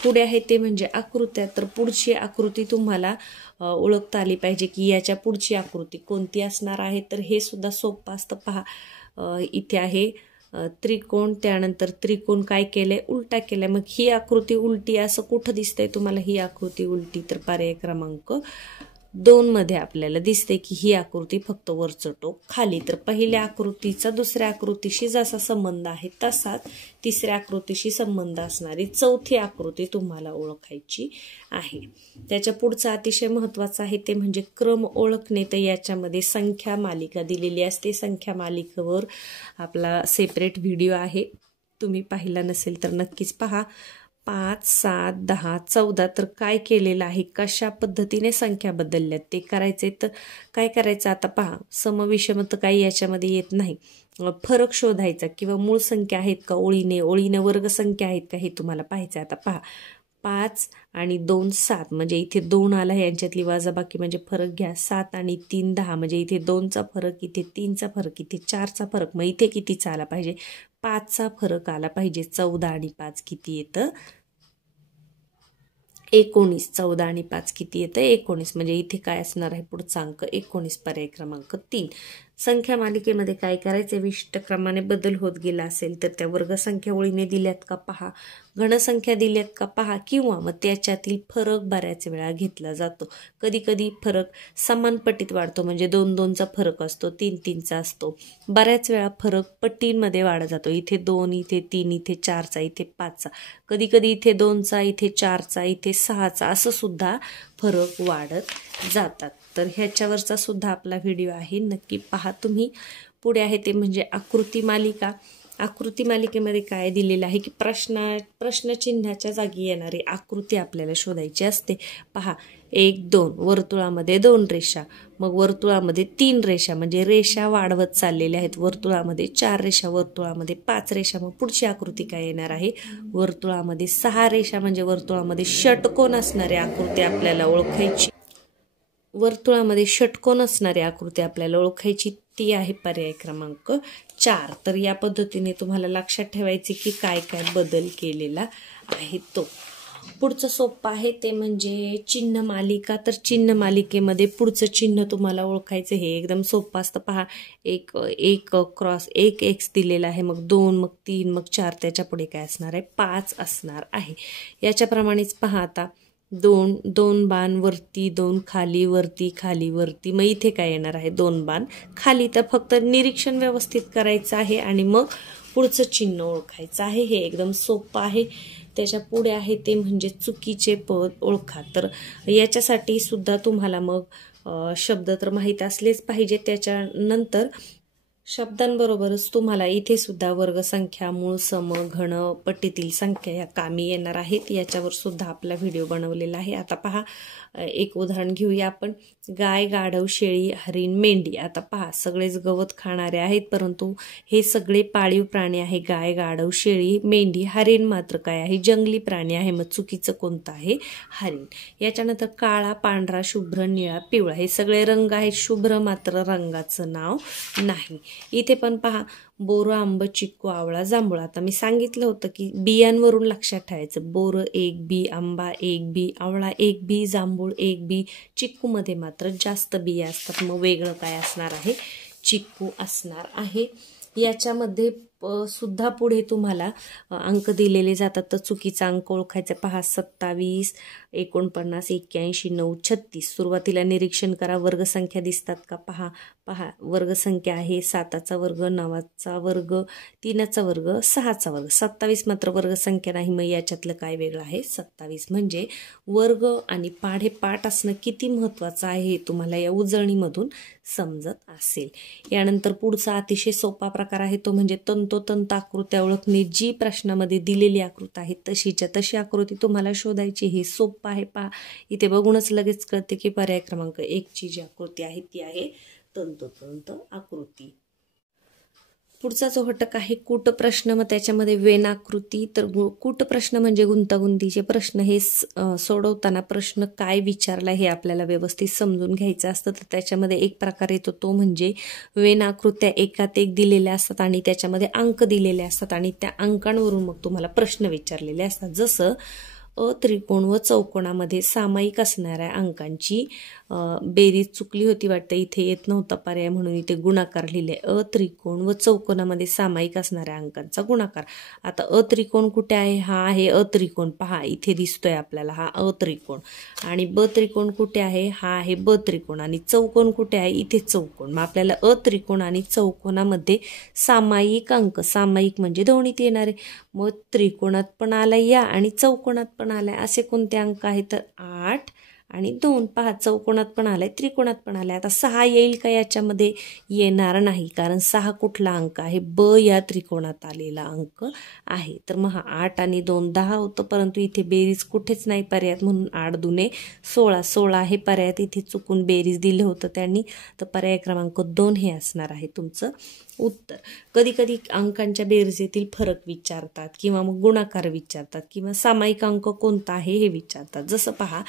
पुढे आहे ते म्हणजे आकृत्या. तर पुढची आकृती तुम्हाला ओळखता आली पाहिजे की याच्या पुढची आकृती कोणती असणार आहे. तर हे सुद्धा सोपं असतं. पहा इथे आहे त्रिकोण, त्यानंतर त्रिकोण काय केलंय? उलटा केलाय. मग ही आकृती उलटी असं कुठं दिसतंय तुम्हाला? ही आकृती उलटी तर पर्याय क्रमांक 2 मध्ये आपल्याला दिसते की ही आकृती फक्त वरचं टोक खाली. तर पहिल्या आकृतीचा दुसऱ्या आकृतीशी जसा संबंध आहे तसाच तिसऱ्या आकृतीशी संबंध असणारी चौथी आकृती तुम्हाला ओळखायची आहे. त्याच्या पुढचा अतिशय महत्वाचा आहे ते म्हणजे क्रम ओळखणे. तर याच्यामध्ये संख्या मालिका दिलेली असते. संख्या मालिकेवर आपला सेपरेट व्हिडिओ आहे, तुम्ही पाहिला नसेल तर नक्कीच पहा. 5 7 10 14 तर काय केलेलं आहे? कशा पद्धतीने संख्या बदलल्यात ते करायचे. तर काय करायचं आता पहा, सम विषम तर काही याच्यामध्ये येत नाही. फरक शोधायचा किंवा मूळ संख्या आहेत का ओळीने वर्ग संख्या आहेत का हे तुम्हाला पाहायचं. आता पहा 5 आणि 2 7, म्हणजे इथे 2 आला, यांच्यातली वजाबाकी म्हणजे फरक घ्या. 7 आणि 3 10, म्हणजे इथे 2चा फरक, इथे 3चा फरक, इथे 4चा फरक. मग इथे कितीचा आला पाहिजे? 5चा फरक आला पाहिजे. 14 आणि 5 किती येतं? 19. 14 आणि 5 किती येतं? 19. म्हणजे इथे काय असणार आहे पुढचा अंक? 19, पर्याय क्रमांक 3. संख्या मालिकेमध्ये काय करायचे? विशिष्ट क्रमाने बदल होत गेला असेल तर त्या वर्गसंख्या ओळीने दिल्यात का पहा, घनसंख्या दिल्यात का पहा, किंवा मग त्याच्यातील फरक बऱ्याच वेळा घेतला जातो. कधी कधी फरक समान पटीत वाढतो, म्हणजे 2 2चा फरक असतो, 3 3चा असतो. बऱ्याच वेळा फरक पटींमध्ये वाढत जातो. इथे 2, इथे 3, इथे 4चा, इथे 5चा. कधी कधी इथे 2चा, इथे 4चा, इथे 6चा, असं सुद्धा फरक वाढत जातात. तर ह्याच्यावरचा सुद्धा आपला व्हिडिओ आहे, नक्की पहा तुम्ही. पुढे आहे ते म्हणजे आकृती मालिका. आकृती मालिकेमध्ये काय दिलेलं आहे की प्रश्नचिन्हाच्या जागी येणारी आकृती आपल्याला शोधायची असते. पहा 1 2, वर्तुळामध्ये 2 रेषा, मग वर्तुळामध्ये 3 रेषा, म्हणजे रेषा वाढवत चाललेल्या आहेत. वर्तुळामध्ये 4 रेषा, वर्तुळामध्ये 5 रेषा. मग पुढची आकृती काय येणार आहे? वर्तुळामध्ये 6 रेषा, म्हणजे वर्तुळामध्ये षटकोन असणारी आकृती आपल्याला ओळखायची. वर्तुळामध्ये षटकोन असणारी आकृती आपल्याला ओळखायची, ती आहे पर्याय क्रमांक 4. तर या पद्धतीने तुम्हाला लक्षात ठेवायचे की काय काय बदल केलेला आहे तो. पुढचं सोपं आहे ते म्हणजे चिन्ह मालिका. तर चिन्ह मालिकेमध्ये पुढचं चिन्ह तुम्हाला ओळखायचं, हे एकदम सोपं असतं. पहा एक क्रॉस 1 एक्स दिलेला आहे, मग 2, मग 3, मग 4, त्याच्या पुढे काय असणार आहे? 5 असणार आहे. याच्याप्रमाणेच पहा आता 2 2 बाण वरती, 2 खाली वरती, खाली वरती. मग इथे काय येणार आहे? 2 बाण खाली. तर फक्त निरीक्षण व्यवस्थित करायचं आहे आणि मग पुढचं चिन्ह ओळखायचं आहे. हे एकदम सोपं आहे. त्याच्या पुढे आहे ते म्हणजे चुकीचे पद ओळखा. तर याच्यासाठी सुद्धा तुम्हाला मग शब्द तर माहीत असलेच पाहिजे. त्याच्यानंतर शब्दांबरोबरच तुम्हाला इथे सुद्धा वर्गसंख्या, मूळ, सम, घन, पट्टीतील संख्या या कामी येणार आहेत. याच्यावर सुद्धा आपला व्हिडिओ बनवलेला आहे. आता पहा, एक उदाहरण घेऊया आपण. गाय, गाढव, शेळी, हरिण, मेंढी. आता पहा, सगळेच गवत खाणारे आहेत, परंतु हे सगळे पाळीव प्राणी आहे. गाय, गाढव, शेळी, मेंढी. हरिण मात्र काय आहे? जंगली प्राणी आहे. मग चुकीचं कोणतं आहे? हरिण. याच्यानंतर काळा, पांढरा, शुभ्र, निळा, पिवळा हे सगळे रंग आहेत. शुभ्र मात्र रंगाचं नाव नाही. इथे पण पहा, बोरं, आंब, चिक्कू, आवळा, जांभूळ. आता मी सांगितलं होतं की बियांवरून लक्षात ठेवायचं. बोरं 1 बी, आंबा 1 बी, आवळा 1 बी, जांभूळ 1 बी. चिक्कूमध्ये मात्र जास्त बिया असतात. मग वेगळं काय असणार आहे? चिक्कू असणार आहे. याच्यामध्ये सुद्धा पुढे तुम्हाला अंक दिलेले जातात, तर चुकीचा अंक ओळखायचा. पहा, 27, 49, 81, 9, 36. सुरुवातीला निरीक्षण करा. वर्गसंख्या दिसतात का? पहा, वर्गसंख्या आहे 7चा वर्ग, 9चा वर्ग, 3चा वर्ग, 6चा वर्ग. 27 मात्र वर्गसंख्या नाही. मग याच्यातलं काय वेगळं आहे? 27 म्हणजे वर्ग आणि पाढ हे पाठ असणं किती महत्त्वाचं आहे हे तुम्हाला या उजळणीमधून समजत असेल. यानंतर पुढचा अतिशय सोपा प्रकार आहे तो म्हणजे तंतोतंत आकृत्या ओळखणे. जी प्रश्नामध्ये दिलेली आकृती आहे तशीच्या तशी आकृती तुम्हाला शोधायची. हे सोपं आहे. पहा, इथे बघूनच लगेच कळते की पर्याय क्रमांक 1 ची जी आकृती आहे ती आहे तंतोतंत आकृती. पुढचा जो घटक आहे कूट प्रश्न. मग त्याच्यामध्ये वेन आकृती. तर कूट प्रश्न म्हणजे गुंतागुंतीचे प्रश्न. हे सोडवताना प्रश्न काय विचारला हे आपल्याला व्यवस्थित समजून घ्यायचं असतं. तर त्याच्यामध्ये एक प्रकार येतो तो म्हणजे वेन आकृत्या एकात एक दिलेल्या असतात आणि त्याच्यामध्ये अंक दिलेले असतात आणि त्या अंकांवरून मग तुम्हाला प्रश्न विचारलेले असतात. जसं त्रिकोण व चौकोनामध्ये सामायिक असणाऱ्या अंकांची बेरीज चुकली होती वाटतं, इथे येत नव्हता पर्याय म्हणून इथे गुणाकार लिहिले. त्रिकोण व चौकोनामध्ये सामायिक असणाऱ्या अंकांचा गुणाकार. आता त्रिकोण कुठे आहे? हा आहे त्रिकोण. पहा, इथे दिसतोय आपल्याला हा त्रिकोण. आणि ब त्रिकोण कुठे आहे? हा आहे ब त्रिकोण. आणि चौकोन कुठे आहे? इथे चौकोन. मग आपल्याला त्रिकोण आणि चौकोनामध्ये सामायिक अंक, सामायिक म्हणजे दोन्हीत येणारे. मग त्रिकोणात पण आलाय या आणि चौकोनात पण आलाय. असे कोणते अंक आहेत? तर 8 आणि 2. पहा, चौकोनात पण आलाय, त्रिकोणात पण आलाय. आता 6 येईल का याच्यामध्ये? येणार नाही, कारण 6 कुठला अंक आहे? ब या त्रिकोणात आलेला अंक आहे. तर मग हा 8 आणि 2 10 होतं, परंतु इथे बेरीज कुठेच नाही पर्यायात, म्हणून 8 दुने 16. 16 हे पर्यायात इथे चुकून बेरीज दिलं होतं त्यांनी. तर पर्याय क्रमांक 2 हे असणार आहे तुमचं उत्तर. कधी कधी अंकांच्या बेरजेतील फरक विचारतात किंवा मग गुणाकार विचारतात किंवा सामायिक अंक कोणता आहे हे विचारतात. जसं पहा,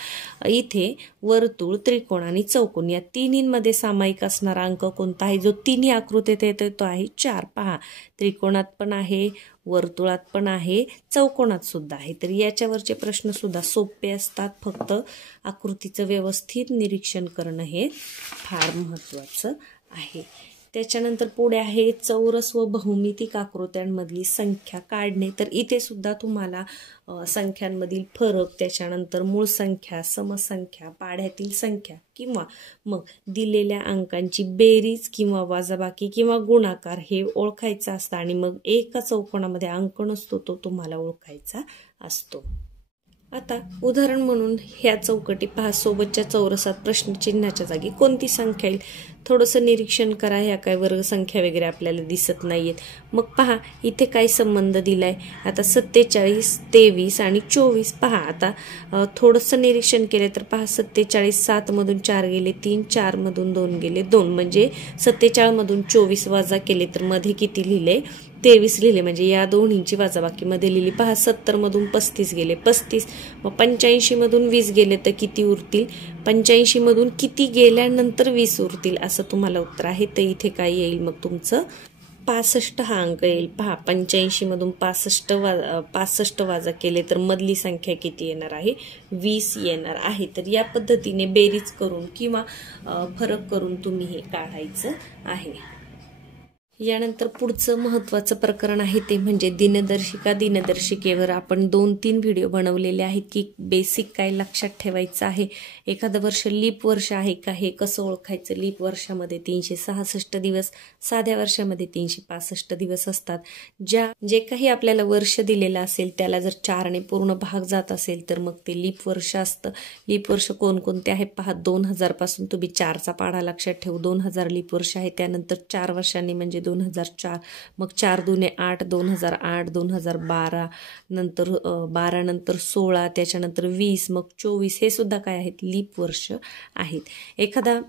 इथे वर्तुळ, त्रिकोण आणि चौकोन या तिन्हींमध्ये सामायिक असणारा अंक कोणता आहे? जो तिन्ही आकृतीत येतो तो आहे 4. पहा, त्रिकोणात पण आहे, वर्तुळात पण आहे, चौकोनात सुद्धा आहे. तर याच्यावरचे प्रश्न सुद्धा सोपे असतात. फक्त आकृतीचं व्यवस्थित निरीक्षण करणं हे फार महत्त्वाचं आहे. त्याच्यानंतर पुढे आहे चौरस व बहुमितिक आकृत्यांमधली संख्या काढणे. तर इथे सुद्धा तुम्हाला संख्यांमधील फरक, त्याच्यानंतर मूळ संख्या, समसंख्या, पाढ्यातील संख्या किंवा मग दिलेल्या अंकांची बेरीज किंवा वजाबाकी किंवा गुणाकार हे ओळखायचं असतं. आणि मग एका चौकोनामध्ये अंक नसतो तो तुम्हाला ओळखायचा असतो. आता उदाहरण म्हणून ह्या चौकटी पहा, सोबतच्या चौरसात प्रश्नचिन्हाच्या जागी कोणती संख्या येईल? थोडंसं निरीक्षण करा. ह्या काय वर्गसंख्या वगैरे आपल्याला दिसत नाहीयेत. मग पहा, इथे काय संबंध दिलाय? आता 47, 23 आणि 24. पहा, आता थोडंसं निरीक्षण केलं तर पहा, 47 7 मधून 4 गेले 3, 4 मधून 2 गेले 2, म्हणजे 47 मधून 24 वजा केले तर मध्ये किती लिहिले? 23 लिहिले. म्हणजे या दोन्हींची वजाबाकी मध्ये लिहिली. पहा, 70 मधून 35 गेले 35. मग 85 मधून 20 गेले तर किती उरतील? 85 मधून किती गेल्यानंतर 20 उरतील असं तुम्हाला उत्तर आहे. तर इथे काय येईल? मग तुमचं 65 हा अंक येईल. पहा, 85 मधून 65 वजा केले तर मधली संख्या किती येणार आहे? 20 येणार आहे. तर या पद्धतीने बेरीज करून किंवा फरक करून तुम्ही हे काढायचं आहे. यानंतर पुढचं महत्त्वाचं प्रकरण आहे ते म्हणजे दिनदर्शिका. दिनदर्शिकेवर आपण 2-3 व्हिडिओ बनवलेले आहेत की बेसिक काय लक्षात ठेवायचं आहे. एखादं वर्ष लीप वर्ष आहे का हे कसं ओळखायचं? लीप वर्षामध्ये 366 दिवस, साध्या वर्षामध्ये 365 दिवस असतात. जे काही आपल्याला वर्ष दिलेलं असेल त्याला जर 4ने पूर्ण भाग जात असेल तर मग ते लीप वर्ष असतं. लीप वर्ष कोणकोणते आहे? पहा, 2000 पासून तुम्ही 4चा पाढा लक्षात ठेवू. 2000 लीप वर्ष आहे. त्यानंतर 4 वर्षांनी म्हणजे 2004, मग 4 दुने 8, 2008, 2012, नंतर 12 नंतर 16, त्याच्यानंतर 20, मग 24, हे सुद्धा काय आहेत, लीप वर्ष आहेत. एखादा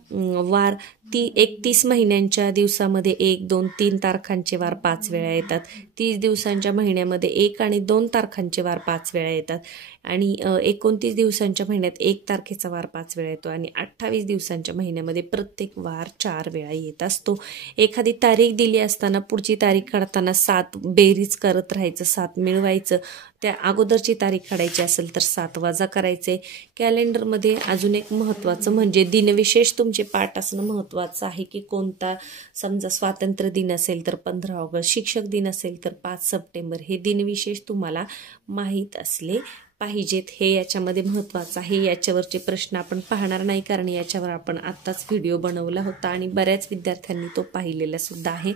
वार 31 महिन्यांच्या दिवसामध्ये 1, 2, 3 तारखांचे वार 5 वेळा येतात. 30 दिवसांच्या महिन्यामध्ये 1 आणि 2 तारखांचे वार 5 वेळा येतात. आणि 29 दिवसांच्या महिन्यात 1 तारखेचा वार 5 वेळा येतो. आणि 28 दिवसांच्या महिन्यामध्ये प्रत्येक वार 4 वेळा येत असतो. एखादी तारीख दिली असताना पुढची तारीख काढताना 7 बेरीज करत राहायचं, 7 मिळवायचं. त्या अगोदरची तारीख काढायची असेल तर 7 वजा करायचे. कॅलेंडरमध्ये अजून एक महत्त्वाचं म्हणजे दिनविशेष तुमचे पाठ असणं महत्त्वाचं आहे, की कोणता, समजा स्वातंत्र्य दिन असेल तर 15 ऑगस्ट, शिक्षक दिन असेल तर 5 सप्टेंबर, हे दिनविशेष तुम्हाला माहीत असले पाहिजेत. हे याच्यामध्ये महत्त्वाचं आहे. याच्यावरचे प्रश्न आपण पाहणार नाही, कारण याच्यावर आपण आत्ताच व्हिडिओ बनवला होता आणि बऱ्याच विद्यार्थ्यांनी तो पाहिलेला सुद्धा आहे.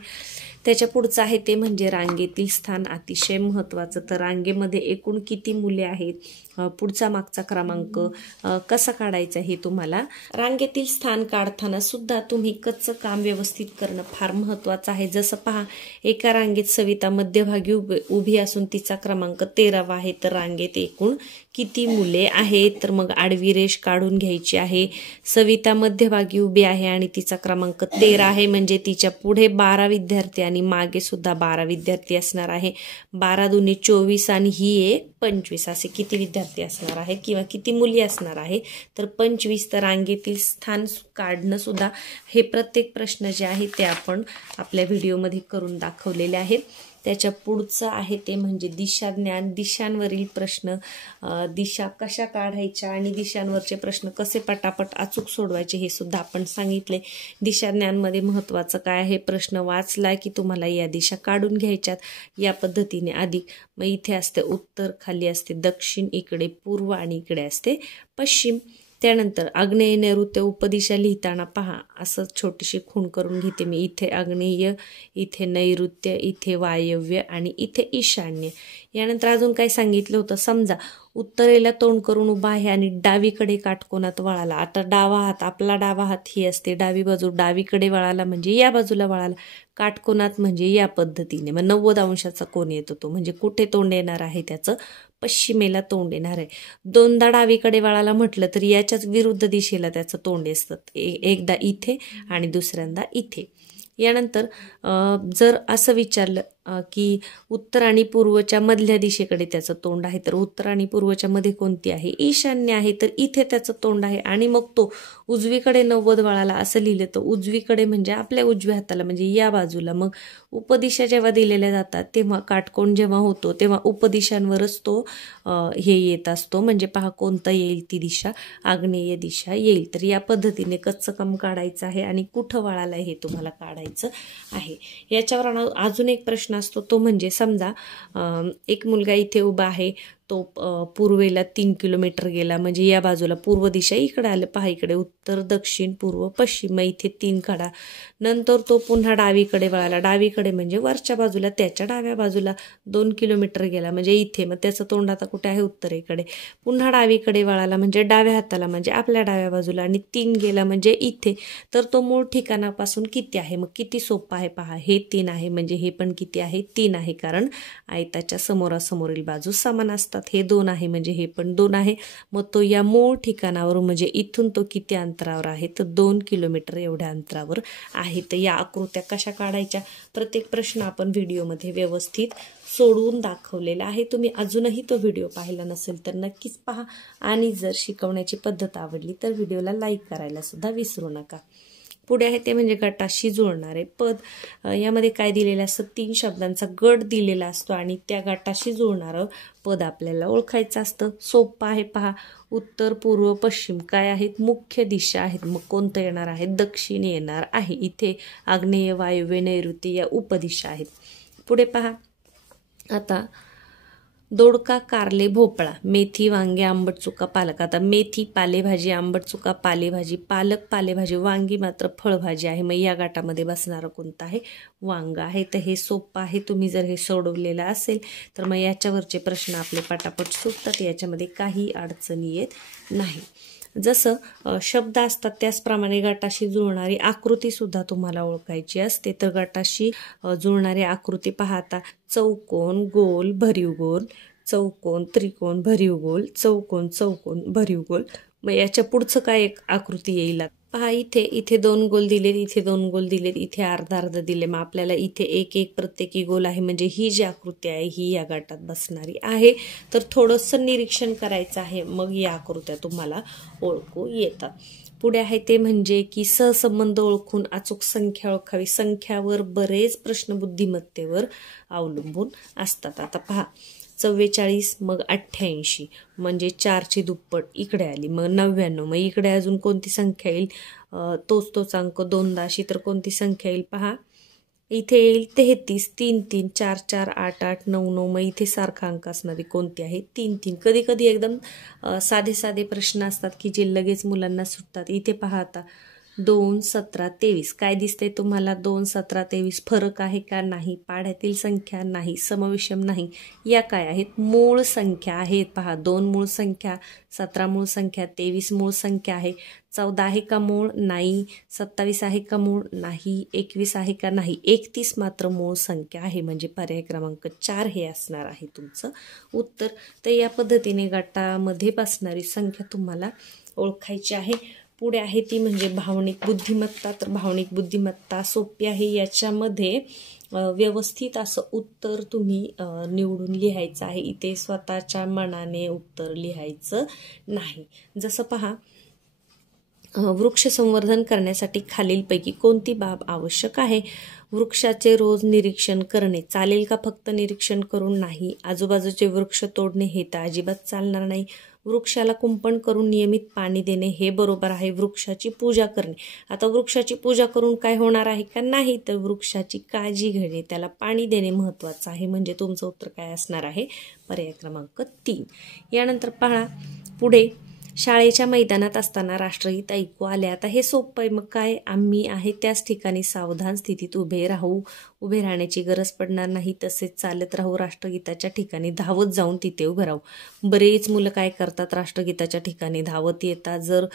त्याच्या पुढचं आहे ते म्हणजे रांगेतील स्थान, अतिशय महत्त्वाचं. तर रांगेमध्ये एकूण किती मुले आहेत, पुढचा मागचा क्रमांक कसा काढायचा हे तुम्हाला. रांगेतील स्थान काढताना सुद्धा तुम्ही कच्चं काम व्यवस्थित करणं फार महत्त्वाचं आहे. जसं पहा, एका रांगेत सविता मध्यभागी उभी असून तिचा क्रमांक 13 आहे. तर रांगेत एकूण किती मुले आहेत, तर मग आडवी रेष काढून घ्यायची आहे. सविता मध्यभागी उभी आहे आणि तिचा क्रमांक 13 आहे, म्हणजे तिच्या पुढे 12 विद्यार्थी आणि मागे सुद्धा 12 विद्यार्थी असणार आहे. 12 दुने 24 आणि ही आहे 25, असे किती विद्यार्थी असणार आहे किंवा किती मुली असणार आहे, तर 25. तर रांगेतील स्थान काढणं सुद्धा हे प्रत्येक प्रश्न जे आहे ते आपण आपल्या व्हिडिओमध्ये करून दाखवलेले आहेत. त्याच्या पुढचं आहे ते म्हणजे दिशाज्ञान. दिशांवरील प्रश्न, दिशा कशा काढायच्या आणि दिशांवरचे प्रश्न कसे पटापट अचूक सोडवायचे हे सुद्धा आपण सांगितले. दिशाज्ञानमध्ये महत्त्वाचं काय आहे, प्रश्न वाचला की तुम्हाला या दिशा काढून घ्यायच्यात या पद्धतीने. अधिक, मग इथे असते उत्तर, खाली असते दक्षिण, इकडे पूर्व आणि इकडे असते पश्चिम. त्यानंतर आग्नेय नैऋत्य उपदिशा लिहिताना पहा, असं छोटीशी खूण करून घेते मी. इथे आग्नेय, इथे नैऋत्य, इथे वायव्य आणि इथे ईशान्य. यानंतर अजून काय सांगितलं होतं, समजा उत्तरेला तोंड करून उभा आहे आणि डावीकडे काटकोनात वळाला. आता डावा हात, आपला डावा हात ही असते डावी बाजू, डावीकडे वळाला म्हणजे या बाजूला वळाला, काटकोनात म्हणजे या पद्धतीने. मग 90 अंशाचा कोन येतो तो, म्हणजे कुठे तोंड येणार आहे, त्याचं पश्चिमेला तोंड येणार आहे. दोनदा डावीकडे वळाला म्हटलं तर याच्याच विरुद्ध दिशेला त्याचं तोंड असतं, एकदा इथे आणि दुसऱ्यांदा इथे. यानंतर जर असं विचारलं की उत्तर आणि पूर्वच्या मधल्या दिशेकडे त्याचं तोंड आहे, तर उत्तर आणि पूर्वच्या मध्ये कोणती आहे, ईशान्य आहे, तर इथे त्याचं तोंड आहे. आणि मग तो उजवीकडे 90 वळाला असं लिहिलं तर उजवीकडे म्हणजे आपल्या उजव्या हाताला, म्हणजे या बाजूला. मग उपदिशा जेव्हा दिलेल्या जातात तेव्हा काटकोन जेव्हा होतो तेव्हा उपदिशांवरच तो हे येत असतो, म्हणजे पहा कोणता येईल ती दिशा, आग्नेय दिशा येईल. तर या पद्धतीने कच्चं काम काढायचं आहे आणि कुठं वळाला हे तुम्हाला काढायचं आहे. याच्यावर अजून एक प्रश्न असतो, तो म्हणजे समजा एक मुलगा इथे उभा आहे, तो पूर्वेला 3 किलोमीटर गेला, म्हणजे या बाजूला पूर्व दिशा इकडे आलं, पहा इकडे उत्तर, दक्षिण, पूर्व, पश्चिम. इथे 3 काढा. नंतर तो पुन्हा डावीकडे वळाला, डावीकडे म्हणजे वरच्या बाजूला, त्याच्या डाव्या बाजूला 2 किलोमीटर गेला, म्हणजे इथे. मग त्याचं तोंड आता कुठे आहे, उत्तरेकडे. पुन्हा डावीकडे वळाला म्हणजे डाव्या हाताला, म्हणजे आपल्या डाव्या बाजूला, आणि 3 गेला म्हणजे इथे. तर तो मूळ ठिकाणापासून किती आहे, मग किती सोपं आहे पहा, हे 3 आहे, म्हणजे हे पण किती आहे, 3 आहे, कारण आयताच्या समोरासमोरील बाजू समान असतात. हे 2 आहे म्हणजे हे पण 2 आहे. मग तो या मूळ ठिकाणावरून म्हणजे इथून तो किती अंतरावर आहे, तर 2 किलोमीटर एवढ्या अंतरावर आहे. तर या आकृत्या कशा काढायच्या, प्रत्येक प्रश्न आपण व्हिडिओमध्ये व्यवस्थित सोडवून दाखवलेला आहे. तुम्ही अजूनही तो व्हिडिओ पाहिला नसेल तर नक्कीच पहा, आणि जर शिकवण्याची पद्धत आवडली तर व्हिडिओला लाईक करायला सुद्धा विसरू नका. पुढे आहे ते म्हणजे गटाशी जुळणारे पद. यामध्ये काय दिलेलं असतं, 3 शब्दांचा गट दिलेला असतो आणि त्या गटाशी जुळणारं पद आपल्याला ओळखायचं असतं. सोपं आहे पहा. उत्तर, पूर्व, पश्चिम काय आहेत, मुख्य दिशा आहेत. मग कोणतं येणार आहे, दक्षिण येणार आहे. इथे आग्नेय, वायव्य, नैऋत्य या उपदिशा आहेत. पुढे पहा, आता दोडका, कारले, भोपळा, मेथी, वांगे, आंबट चुका, पालक. आता मेथी पालेभाजी, आंबट चुका पालेभाजी, पालक पालेभाजी, वांगी मात्र फळभाजी आहे. मग या गटामध्ये बसणारं कोणतं आहे, वांग आहे. तर हे सोपं आहे. तुम्ही जर हे सोडवलेलं असेल तर मग याच्यावरचे प्रश्न आपले पटापट सुटतात, याच्यामध्ये काही अडचणी येत नाही. जसं शब्द असतात त्याचप्रमाणे गटाशी जुळणारी आकृती सुद्धा तुम्हाला ओळखायची असते. तर गटाशी जुळणारी आकृती पाहता चौकोन, गोल, भरीव गोल, चौकोन, त्रिकोण, भरीव गोल, चौकोन, चौकोन, भरीव गोल. मग याच्या पुढचं काय एक आकृती येईल पहा. इथे 2 गोल दिलेत, इथे 2 गोल दिलेत, इथे अर्धा अर्धा दिले. मग आपल्याला इथे एक प्रत्येकी गोल आहे, म्हणजे ही जी आकृती आहे ही या गटात बसणारी आहे. तर थोडंसं निरीक्षण करायचं आहे, मग या आकृत्या तुम्हाला ओळखू येतात. पुढे आहे ते म्हणजे की सहसंबंध ओळखून अचूक संख्या ओळखावी. संख्यावर बरेच प्रश्न बुद्धिमत्तेवर अवलंबून असतात. आता पहा, 44 मग 88 म्हणजे 4ची दुप्पट इकडे आली, मग 99. मग इकडे अजून कोणती संख्या येईल? तोच अंक 2दा अशी तर कोणती संख्या येईल? पहा, इथे येईल 33, 3 3, 4 4, 8 8, 9 9. मग इथे सारखा अंक असणारी कोणती आहे? 3 3. कधी कधी एकदम साधे प्रश्न असतात की जे लगेच मुलांना सुटतात. इथे पहा आता 2 17 23. काय दिसतंय तुम्हाला? 2 17 23. फरक आहे का? नाही. पाढ्यातील संख्या नाही, समविषम नाही. या काय आहेत? मूळ संख्या आहेत. पहा, 2 मूळ संख्या, 17 मूळ संख्या, 23 मूळ संख्या आहे. 14 आहे का मूळ? नाही. 27 आहे का मूळ? नाही. 21 आहे का? नाही. 31 मात्र मूळ संख्या आहे, म्हणजे पर्याय क्रमांक 4 हे असणार आहे तुमचं उत्तर. तर या पद्धतीने गटामध्ये बसणारी संख्या तुम्हाला ओळखायची आहे. पुढे आहे ती म्हणजे भावनिक बुद्धिमत्ता. तर भावनिक बुद्धिमत्ता सोपी आहे. याच्यामध्ये व्यवस्थित असं उत्तर तुम्ही निवडून लिहायचं आहे. इथे स्वतःच्या मनाने उत्तर लिहायचं नाही. जसं पहा, वृक्ष संवर्धन करण्यासाठी खालीलपैकी कोणती बाब आवश्यक आहे? वृक्षाचे रोज निरीक्षण करणे. चालेल का फक्त निरीक्षण करून? नाही. आजूबाजूचे वृक्ष तोडणे हे तर अजिबात चालणार नाही. वृक्षाला कुंपण करून नियमित पाणी देणे हे बरोबर आहे. वृक्षाची पूजा करणे. आता वृक्षाची पूजा करून काय होणार आहे का? नाही. तर वृक्षाची काळजी घेणे, त्याला पाणी देणे महत्त्वाचं आहे, म्हणजे तुमचं उत्तर काय असणार आहे? पर्याय क्रमांक 3. यानंतर पहा पुढे, शाळेच्या मैदानात असताना राष्ट्रगीत ऐकू आले. आता हे सोपं आहे. मग काय? आम्ही आहे त्याच ठिकाणी सावधान स्थितीत उभे राहण्याची गरज पडणार नाही. तसेच चालत राहू. राष्ट्रगीताच्या ठिकाणी धावत जाऊन तिथे उभे राहू. बरेच मुलं काय करतात? राष्ट्रगीताच्या ठिकाणी धावत येतात. जर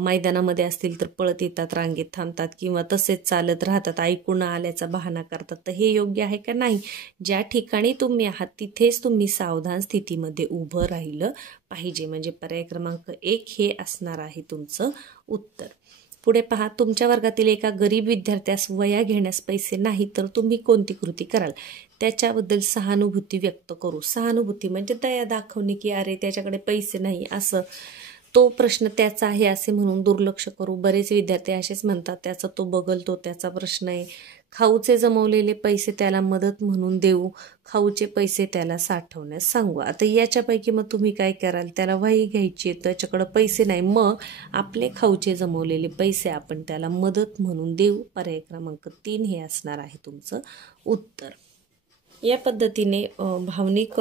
मैदानामध्ये असतील तर पळत येतात, रांगेत थांबतात, किंवा तसेच चालत राहतात, ऐकून आल्याचा बहाणा करतात. तर हे योग्य आहे का? नाही. ज्या ठिकाणी तुम्ही आहात तिथेच तुम्ही सावधान स्थितीमध्ये उभं राहिलं पाहिजे, म्हणजे पर्याय क्रमांक 1 हे असणार आहे तुमचं उत्तर. पुढे पहा, तुमच्या वर्गातील एका गरीब विद्यार्थ्यास वह्या घेण्यास पैसे नाही तर तुम्ही कोणती कृती कराल? त्याच्याबद्दल सहानुभूती व्यक्त करू. सहानुभूती म्हणजे दया दाखवणे, की अरे त्याच्याकडे पैसे नाही, असं तो प्रश्न त्याचा आहे असे म्हणून दुर्लक्ष करू. बरेच विद्यार्थी असेच म्हणतात, त्याचा तो बघल, तो त्याचा प्रश्न आहे. खाऊचे जमवलेले पैसे त्याला मदत म्हणून देऊ, खाऊचे पैसे त्याला साठवण्यास सांगू. आता याच्यापैकी मग तुम्ही काय कराल? त्याला वही घ्यायची, त्याच्याकडे पैसे नाही, मग आपले खाऊचे जमवलेले पैसे आपण त्याला मदत म्हणून देऊ. पर्याय क्रमांक 3 हे असणार आहे तुमचं उत्तर. या पद्धतीने भावनिक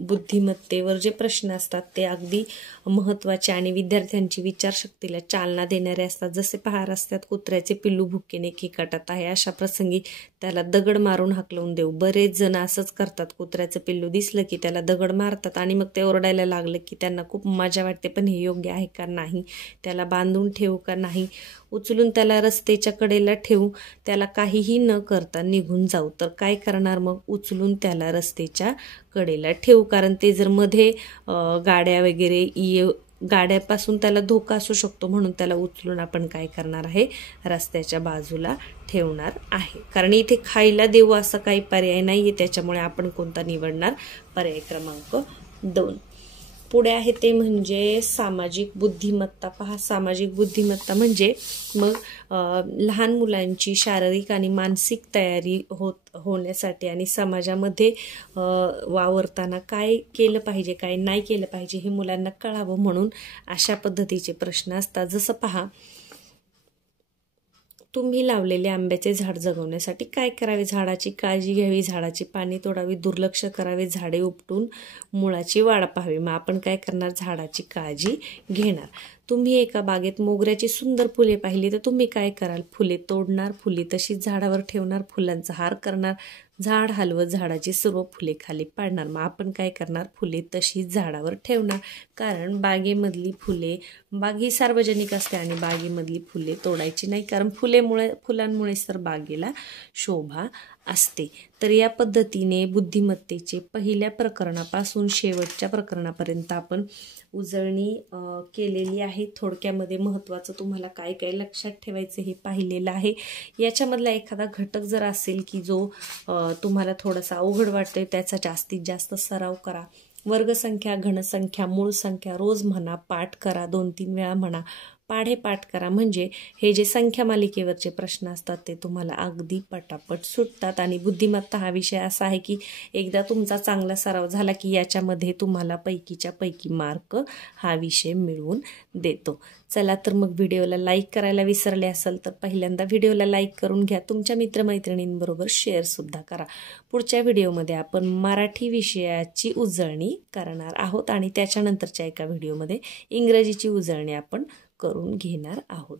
बुद्धिमत्तेवर जे प्रश्न असतात ते अगदी महत्त्वाचे आणि विद्यार्थ्यांची विचारशक्तीला चालना देणारे असतात. जसे पहा, रस्त्यात कुत्र्याचे पिल्लू भुकेने खिकाटत आहे, अशा प्रसंगी त्याला दगड मारून हाकलवून देऊ. बरेच जण असंच करतात, कुत्र्याचं पिल्लू दिसलं की त्याला दगड मारतात आणि मग ते ओरडायला लागलं की त्यांना खूप मजा वाटते. पण हे योग्य आहे का? नाही. त्याला बांधून ठेवू का? नाही. उचलून त्याला रस्त्याच्या कडेला ठेवू, त्याला काहीही न करता निघून जाऊ. तर काय करणार मग? उचलून त्याला रस्त्याच्या कडेला ठेवू, कारण ते जर मध्ये गाड्या वगैरे गाड्यापासून त्याला धोका असू शकतो, म्हणून त्याला उचलून आपण काय करणार आहे? रस्त्याच्या बाजूला ठेवणार आहे. कारण इथे खायला देऊ असा काही पर्याय नाहीये, त्याच्यामुळे आपण कोणता निवडणार? पर्याय क्रमांक 2. पुढे आहे ते म्हणजे सामाजिक बुद्धिमत्ता. पहा, सामाजिक बुद्धिमत्ता म्हणजे मग लहान मुलांची शारीरिक आणि मानसिक तयारी होण्यासाठी आणि समाजामध्ये वावरताना काय केलं पाहिजे, काय नाही केलं पाहिजे हे मुलांना कळावं म्हणून अशा पद्धतीचे प्रश्न असतात. जसं पहा, तुम्ही लावलेले आंब्याचे झाड जगवण्यासाठी काय करावे? झाडाची काळजी घ्यावी, झाडाची पाणी तोडावी, दुर्लक्ष करावे, झाडे उपटून मुळाची वाढ पाहावी. मग आपण काय करणार? झाडाची काळजी घेणार. तुम्ही एका बागेत मोगऱ्याची सुंदर फुले पाहिली तर तुम्ही काय कराल? फुले तोडणार, फुले तशीच झाडावर ठेवणार, फुलांचा हार करणार, झाड हलवत झाडाची सर्व फुले खाली पाडणार. मग आपण काय करणार, फुले तशीच झाडावर ठेवणार. कारण बागेमधली फुले, बाग ही सार्वजनिक असते आणि बागेमधली फुले तोडायची नाही, कारण फुलांमुळेच तर बागेला शोभा असते. तर या पद्धतीने बुद्धिमत्तेचे पहिल्या प्रकरणापासून शेवटच्या प्रकरणापर्यंत आपण उजळणी केलेली आहे. थोडक्यामध्ये महत्त्वाचं तुम्हाला काय काय लक्षात ठेवायचं हे पाहिलेलं आहे. याच्यामधला एखादा घटक जर असेल की जो तुम्हाला थोडासा अवघड वाटतोय, त्याचा जास्तीत जास्त सराव करा. वर्गसंख्या, घनसंख्या, मूळ संख्या रोज म्हणा, पाठ करा, 2-3 वेळा म्हणा, पाढे पाठ करा. म्हणजे हे जे संख्या मालिकेवरचे प्रश्न असतात ते तुम्हाला अगदी पटापट सुटतात. आणि बुद्धिमत्ता हा विषय असा आहे की एकदा तुमचा चांगला सराव झाला की याच्यामध्ये तुम्हाला पैकीच्या पैकी मार्क हा विषय मिळवून देतो. चला तर मग व्हिडिओला लाईक करायला विसरले असाल तर पहिल्यांदा व्हिडिओला लाईक करून घ्या. तुमच्या मित्रमैत्रिणींबरोबर शेअरसुद्धा करा. पुढच्या व्हिडिओमध्ये आपण मराठी विषयाची उजळणी करणार आहोत आणि त्याच्यानंतरच्या एका व्हिडिओमध्ये इंग्रजीची उजळणी आपण करून घेणार आहोत.